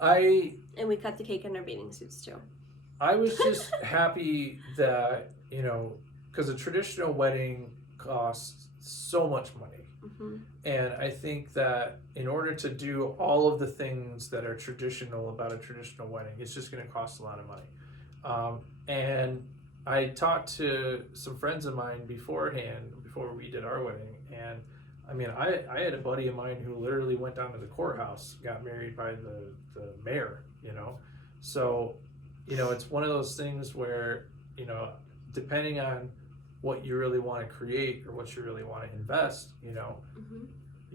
And we cut the cake in our bathing suits too. I was just happy that, because a traditional wedding costs so much money. And I think that in order to do all of the things that are traditional about a traditional wedding, it's just going to cost a lot of money. And I talked to some friends of mine beforehand, before we did our wedding, and I mean, I had a buddy of mine who literally went down to the courthouse, got married by the mayor, So, it's one of those things where, depending on what you really want to create or what you really want to invest,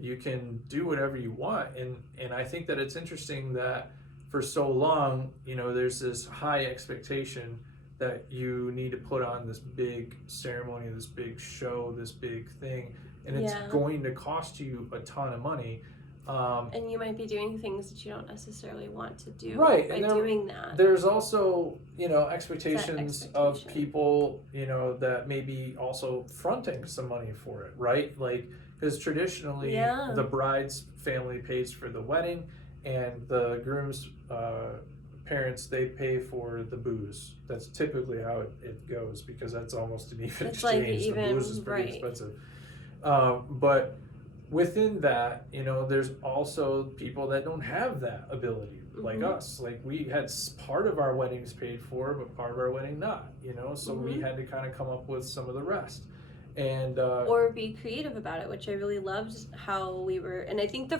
you can do whatever you want. And I think that it's interesting that for so long, there's this high expectation that you need to put on this big ceremony, this big show, this big thing, and it's going to cost you a ton of money. And you might be doing things that you don't necessarily want to do by doing that. There's also, expectations of people, that may be also fronting some money for it, right? Like, because traditionally the bride's family pays for the wedding, and the groom's parents, they pay for the booze. That's typically how it goes, because that's almost an even exchange. The booze is pretty expensive. But within that, there's also people that don't have that ability, like us. Like, we had part of our weddings paid for, but part of our wedding not, so we had to kind of come up with some of the rest. And or be creative about it, which I really loved how we were. And I think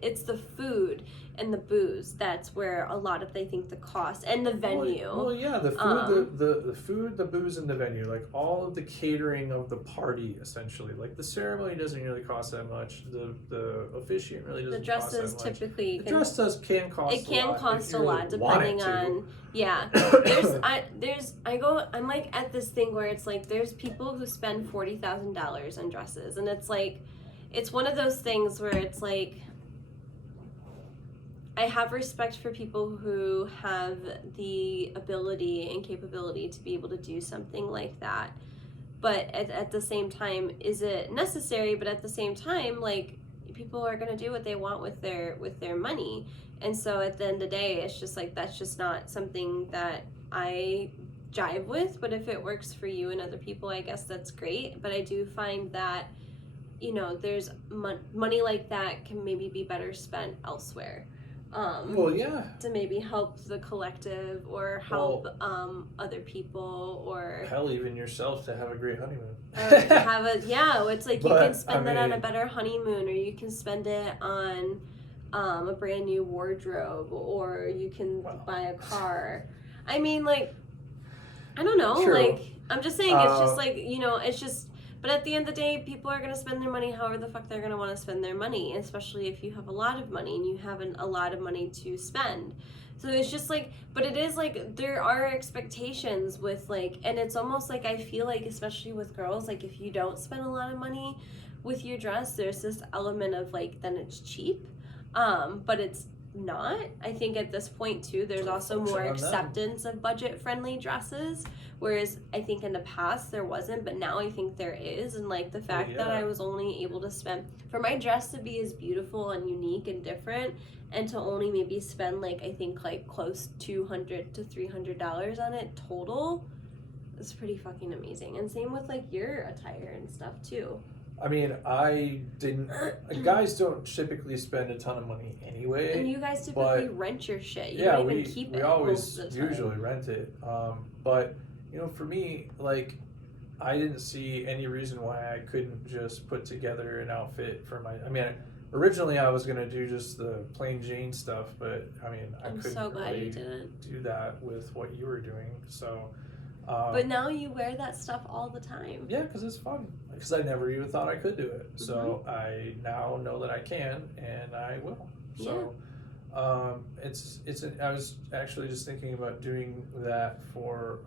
it's the food and the booze that's where a lot of, I think, the cost and the venue. Well, yeah, the food, the food, the booze, and the venue, like all of the catering of the party, essentially. Like the ceremony doesn't really cost that much. The officiant really doesn't. The dresses cost that much. typically The dress can cost. It can cost a really lot depending on. Yeah, I'm like at this thing where it's like there's people who spend $40,000 on dresses, and it's like, it's one of those things where it's like, I have respect for people who have the ability and capability to be able to do something like that. But at the same time, is it necessary? But at the same time, like, people are going to do what they want with their money. And so at the end of the day, it's just like, that's just not something that I jive with. But if it works for you and other people, I guess that's great. But I do find that, you know, there's money like that can maybe be better spent elsewhere. Well, yeah. To maybe help the collective or help other people, or hell, even yourself, to have a great honeymoon. It's like, you can spend it on a better honeymoon, or you can spend it on a brand new wardrobe, or you can buy a car. I mean, like, I don't know. True. Like, I'm just saying, it's just like, you know, it's just. But at the end of the day, people are going to spend their money however the fuck they're going to want to spend their money, especially if you have a lot of money and you have a lot of money to spend. So it's just like, but it is like, there are expectations with like, and it's almost like, I feel like, especially with girls, like if you don't spend a lot of money with your dress, there's this element of like, then it's cheap. But it's not. I think at this point too, there's also more acceptance of budget-friendly dresses, whereas I think in the past there wasn't, but now I think there is. And like the fact that I was only able to spend, for my dress to be as beautiful and unique and different, and to only maybe spend like, I think like close to $200 to $300 on it total, is pretty fucking amazing. And same with like your attire and stuff too. I mean, I didn't. Guys don't typically spend a ton of money anyway. And you guys typically rent your shit. You don't even keep it. We always usually rent it. But you know, for me, like, I didn't see any reason why I couldn't just put together an outfit for my. I mean, originally I was gonna do just the plain Jane stuff, but I mean, I couldn't really do that with what you were doing. So. But now you wear that stuff all the time. Yeah, because it's fun. Because I never even thought I could do it. So I now know that I can, and I will. So I was actually just thinking about doing that for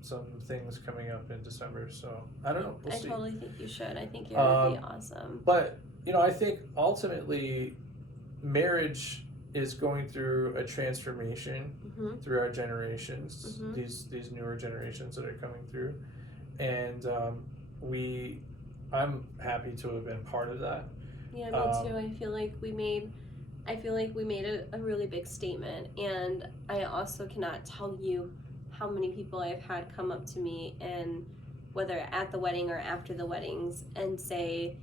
some things coming up in December. So I don't know. We'll see. Totally think you should. I think it would be awesome. But you know, I think ultimately, marriage is going through a transformation through our generations, these newer generations that are coming through, and I'm happy to have been part of that. Yeah, me too. I feel like we made a really big statement, and I also cannot tell you how many people I've had come up to me, and whether at the wedding or after the weddings, and say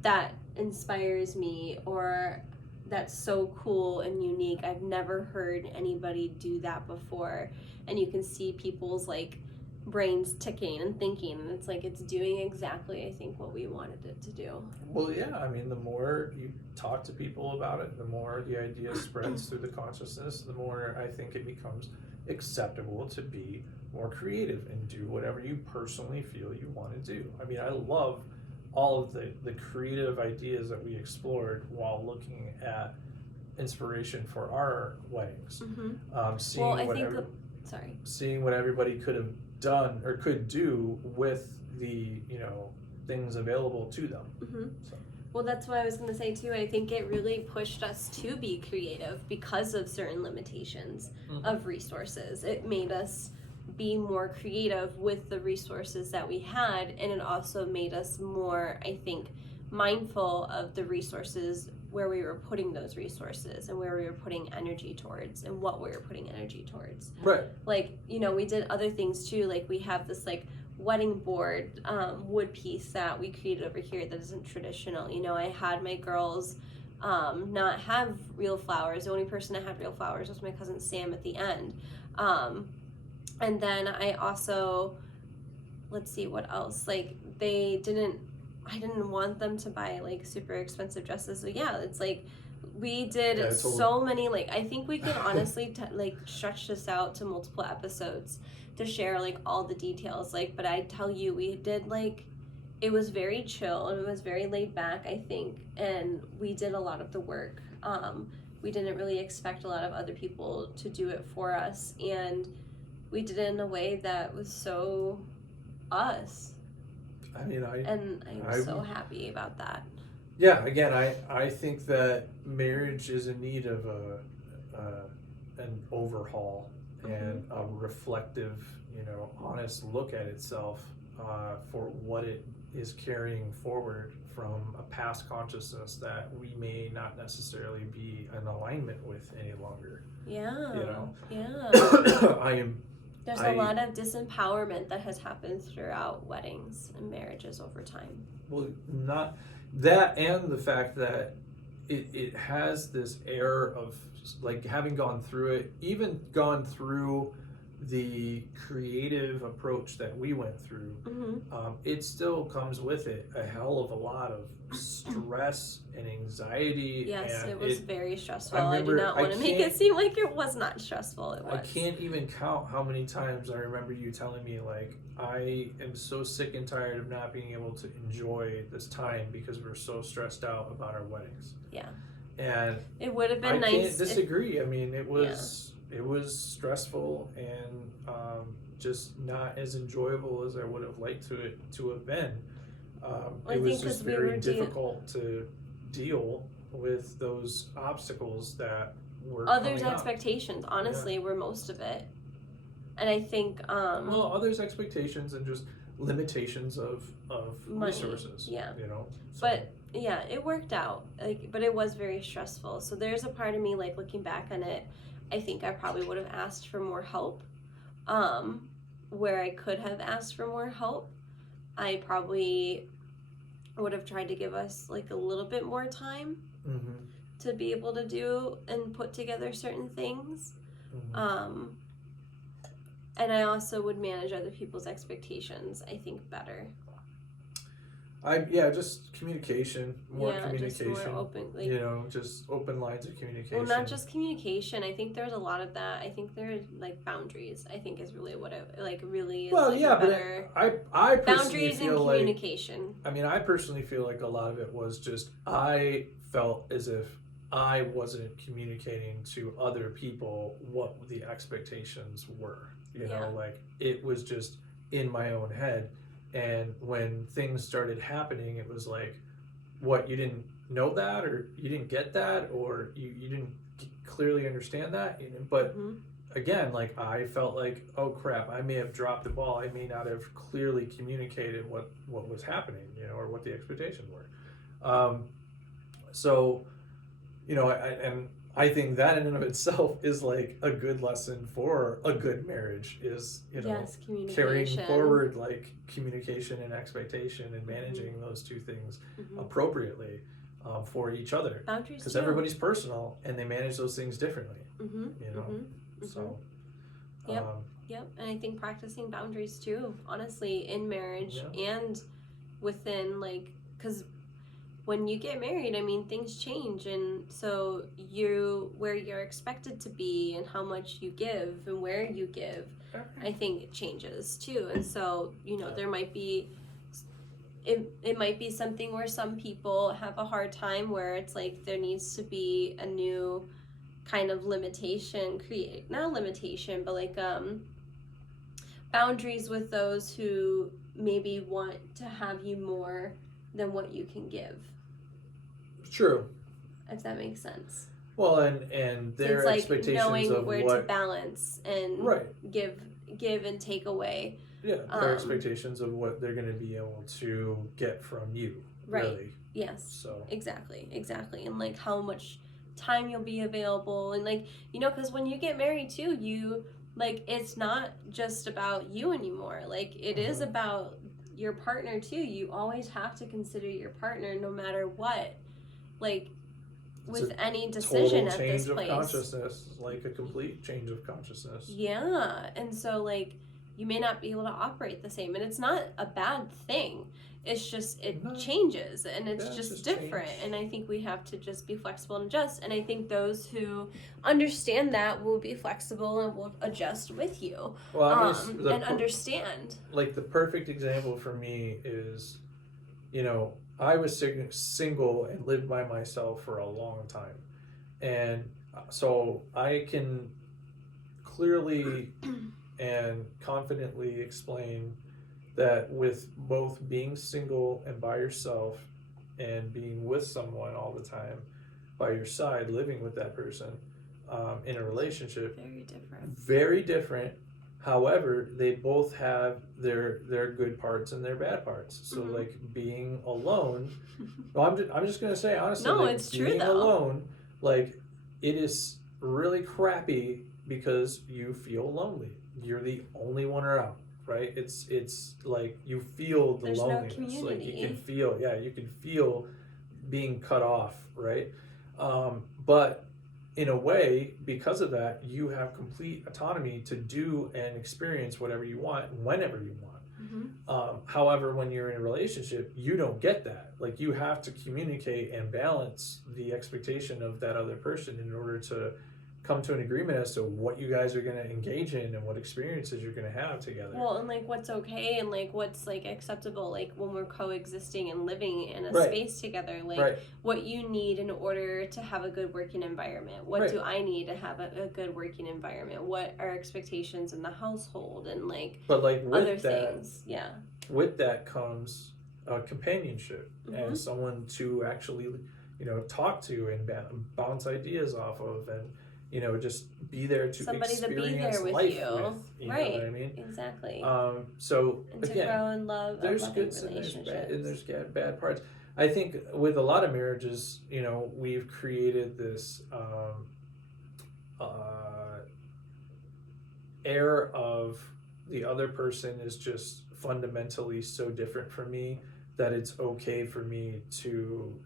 that inspires me, or that's so cool and unique. I've never heard anybody do that before. And you can see people's like brains ticking and thinking, and it's like, it's doing exactly, I think, what we wanted it to do. Well, yeah, I mean, the more you talk to people about it, the more the idea spreads through the consciousness, the more I think it becomes acceptable to be more creative and do whatever you personally feel you want to do. I mean, I love all of the creative ideas that we explored while looking at inspiration for our weddings. Seeing what everybody could have done or could do with the, you know, things available to them. So. Well, that's what I was going to say too. I think it really pushed us to be creative because of certain limitations of resources. It made us be more creative with the resources that we had, and it also made us more, I think, mindful of the resources, where we were putting those resources and where we were putting energy towards and what we were putting energy towards. Right. Like, you know, we did other things too. Like, we have this like wedding board wood piece that we created over here that isn't traditional. You know, I had my girls not have real flowers. The only person that had real flowers was my cousin Sam at the end. And then I also let's see what else. Like I didn't want them to buy like super expensive dresses. So yeah, it's like we did so many, like I think we could honestly like stretch this out to multiple episodes to share like all the details. Like, but I tell you, we did like, it was very chill and it was very laid back, I think, and we did a lot of the work. We didn't really expect a lot of other people to do it for us, and we did it in a way that was so us. I mean, I'm so happy about that. Yeah, again, I think that marriage is in need of an overhaul and a reflective, honest look at itself for what it is carrying forward from a past consciousness that we may not necessarily be in alignment with any longer. Yeah. There's a lot of disempowerment that has happened throughout weddings and marriages over time. Well, not that, and the fact that it has this air of like having gone through it, even gone through the creative approach that we went through, it still comes with it a hell of a lot of stress and anxiety. Yes, and it was very stressful. I do not want to make it seem like it was not stressful. It was. I can't even count how many times I remember you telling me, like, I am so sick and tired of not being able to enjoy this time because we're so stressed out about our weddings. Yeah. And it would have been nice. I can't disagree. I mean, it was stressful and just not as enjoyable as I would have liked to have been. It was just very difficult to deal with those obstacles that were others' expectations. Honestly, were most of it, and I think others' expectations and just limitations of money, resources. Yeah, So. But yeah, it worked out. Like, but it was very stressful. So there's a part of me, like looking back on it, I think I probably would have asked for more help. Where I could have asked for more help, I probably would have tried to give us like a little bit more time to be able to do and put together certain things. And I also would manage other people's expectations, I think, better. Just communication, more communication. Just more open, just open lines of communication. Well, not just communication. I think there's a lot of that. I think there's like boundaries. I think is really what it really is. Well, like yeah, better but I boundaries and feel communication. Like, I mean, I personally feel like a lot of it was just I felt as if I wasn't communicating to other people what the expectations were. Like it was just in my own head. And when things started happening, it was like, what, you didn't know that, or you didn't get that, or you didn't clearly understand that? But again, like I felt like, oh crap, I may have dropped the ball. I may not have clearly communicated what was happening, or what the expectations were. I think that in and of itself is like a good lesson for a good marriage is, carrying forward like communication and expectation and managing those two things appropriately for each other. Boundaries, because everybody's personal and they manage those things differently. So. Yep. And I think practicing boundaries too, honestly, in marriage and within because when you get married, I mean, things change, and so where you're expected to be and how much you give and where you give, I think it changes too. And so, there might be, it might be something where some people have a hard time where it's like there needs to be a new kind of limitation, not limitation, but like boundaries with those who maybe want to have you more than what you can give. True. If that makes sense. Well, and their it's like expectations knowing of where what to balance and give and take away. Yeah, their expectations of what they're going to be able to get from you. Right. Really. Yes. So. Exactly, and like how much time you'll be available, and like because when you get married too, you it's not just about you anymore. Like it is about your partner too. You always have to consider your partner no matter what. Like with any decision at this place. Total change of consciousness, like a complete change of consciousness. Yeah, and so you may not be able to operate the same, and it's not a bad thing. It's just it No. changes, and it's Yeah, just just different. change. And I think we have to just be flexible and adjust. And I think those who understand that will be flexible and will adjust with you, Well, I mean, and understand. like the perfect example for me is, I was single and lived by myself for a long time, and so I can clearly and confidently explain that with both being single and by yourself and being with someone all the time by your side, living with that person in a relationship, Very different. very different. However, they both have their good parts and their bad parts. So Mhm. like being alone, well, I'm just gonna say honestly, No, like, it's true, being though. alone, like it is really crappy because you feel lonely. You're the only one around, right? It's like you feel the There's no loneliness. Like community. you can feel being cut off, right? But in a way, because of that, you have complete autonomy to do and experience whatever you want whenever you want. However, when you're in a relationship, you don't get that. Like you have to communicate and balance the expectation of that other person in order to come to an agreement as to what you guys are going to engage in and what experiences you're going to have together. Well, and like what's okay and like what's like acceptable, like when we're coexisting and living in a Right. space together, like Right. what you need in order to have a good working environment. What Right. do I need to have a good working environment? What are expectations in the household and like But like with other that, things? Yeah. with that comes companionship Mhm. and someone to actually, talk to and bounce ideas off of, and just be there to Somebody to be experience there with life you. with. You Right. know what I mean? Exactly. So And to again, grow and love a there's loving good and there's relationships. bad, and there's bad parts. I think with a lot of marriages, we've created this air of the other person is just fundamentally so different from me that it's okay for me to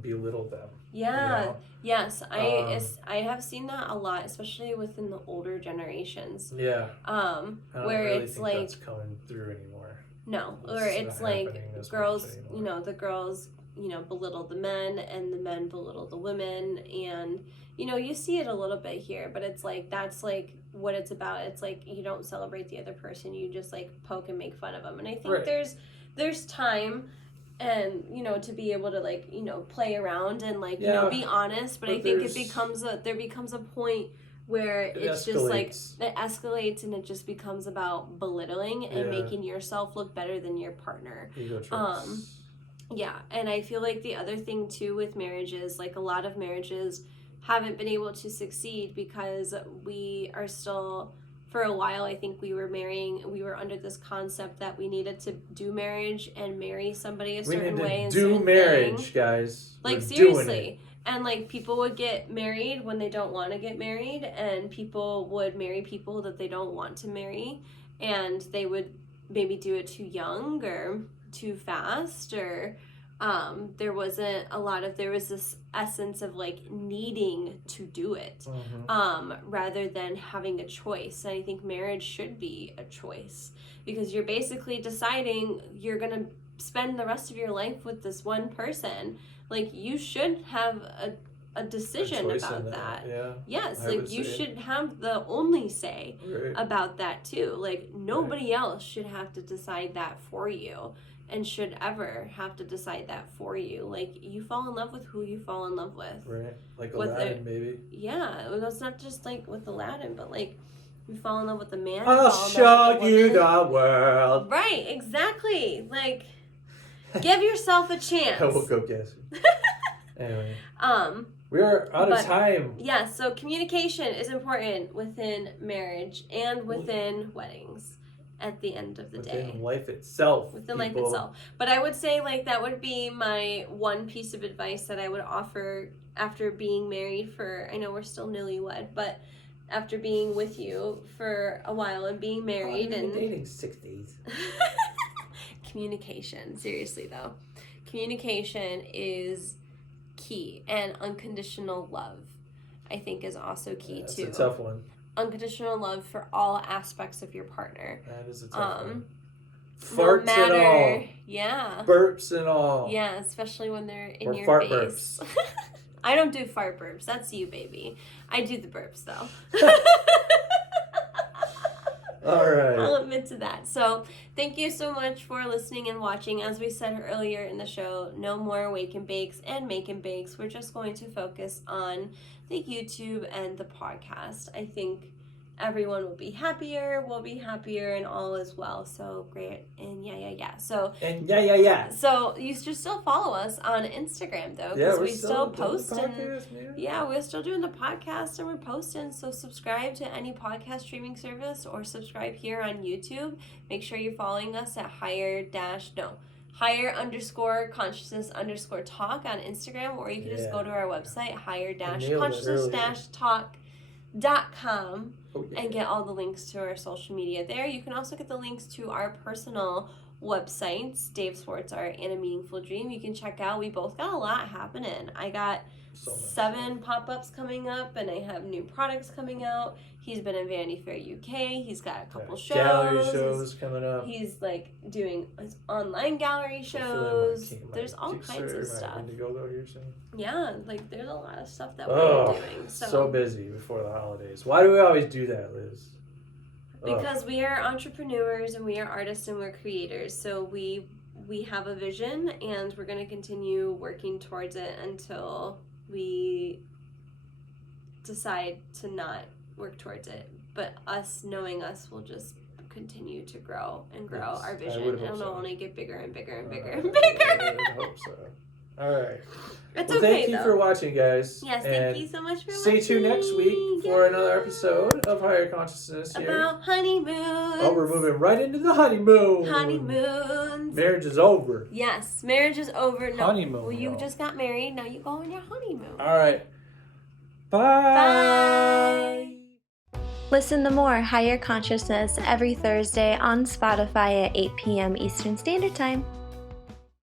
belittle them. Yeah. Yes, Um, I have seen that a lot, especially within the older generations. Yeah, I don't Where really it's think like that's coming through anymore. no, or It's it's not like happening as girls, much anymore. the girls, belittle the men and the men belittle the women, and you see it a little bit here, but it's like that's like what it's about. It's like you don't celebrate the other person, you just like poke and make fun of them. And I think Right. there's time and to be able to like play around and like Yeah, be honest, but but I think there becomes a point where It it's just like escalates. it escalates and it just becomes about belittling and Yeah. making yourself look better than your partner. Ego trips. Yeah, and I feel like the other thing too with marriages, like a lot of marriages haven't been able to succeed because we are still, for a while, I think we were under this concept that we needed to do marriage and marry somebody a We certain need way to and do certain marriage, thing. guys. Like We're doing it. seriously. And like people would get married when they don't want to get married, and people would marry people that they don't want to marry, and they would maybe do it too young or too fast, or there was this essence of like needing to do it rather than having a choice. And I think marriage should be a choice because you're basically deciding you're gonna spend the rest of your life with this one person. Like you should have a decision choice about in that. Yeah. Yes, I like would you say. should have the only say Right. about that too. Like nobody else should have to decide that for you and should ever have to decide that for you. Like you fall in love with who you fall in love with. Right. Like With Aladdin, baby. Yeah, it's not just like with Aladdin, but like you fall in love with the man. I'll you fall in show love with the you woman. the world. Right, exactly. Like give yourself a chance. We'll go guess. Anyway. We are out of But- time. Yeah, so communication is important within marriage and within weddings at the end of the day. Within life itself. Within life people. itself. But I would say like that would be my one piece of advice that I would offer after being married for, I know we're still newlywed, but after being with you for a while and being married and dating 6 days. communication, seriously though. Communication is key, and unconditional love I think is also key That's too. a tough one. unconditional love for all aspects of your partner. That is a tough one. No Farts matter, and all. yeah, Burps and all. yeah, especially when they're in Or your fart face. burps. I don't do fart burps. That's you, baby. I do the burps though. All right. I'll admit to that. So, thank you so much for listening and watching. As we said earlier in the show, no more wake and bakes and make and bakes. We're just going to focus on the YouTube and the podcast. I think everyone will be happier, we'll be happier, and all is well. So great. And yeah. So So you should still follow us on Instagram though, because we still post and we're still doing the podcast and we're posting. So subscribe to any podcast streaming service or subscribe here on YouTube. Make sure you're following us at higher_consciousness_talk on Instagram, or you can just go to our website higher-consciousness-talk.com and get all the links to our social media there. You can also get the links to our personal websites, Dave Swartz Art and A Meaningful Dream. You can check out. We both got a lot happening. I got 7 pop-ups coming up, and I have new products coming out. He's been in Vanity Fair UK. He's got a couple shows. Gallery shows coming up. He's like doing his online gallery shows. There's all kinds of stuff. Indiegogo here soon. Yeah, like there's a lot of stuff that we're doing. So busy before the holidays. Why do we always do that, Liz? Because we are entrepreneurs and we are artists and we're creators. So we have a vision and we're going to continue working towards it until we decide to not work towards it. But us knowing us will just continue to grow and grow our vision, and it'll only get bigger and bigger and bigger and bigger. I hope so. All right. It's well, okay, thank you though. for watching, guys. Yes, and thank you so much for stay watching. tuned next week for another episode of Higher Consciousness here. About honeymoons. Oh, we're moving right into the honeymoon. Honeymoons. Marriage is over. Yes, marriage is over. No, Honeymoon. well, you just got married. Now you go on your honeymoon. All right. Bye. Listen to more Higher Consciousness every Thursday on Spotify at 8 p.m. Eastern Standard Time.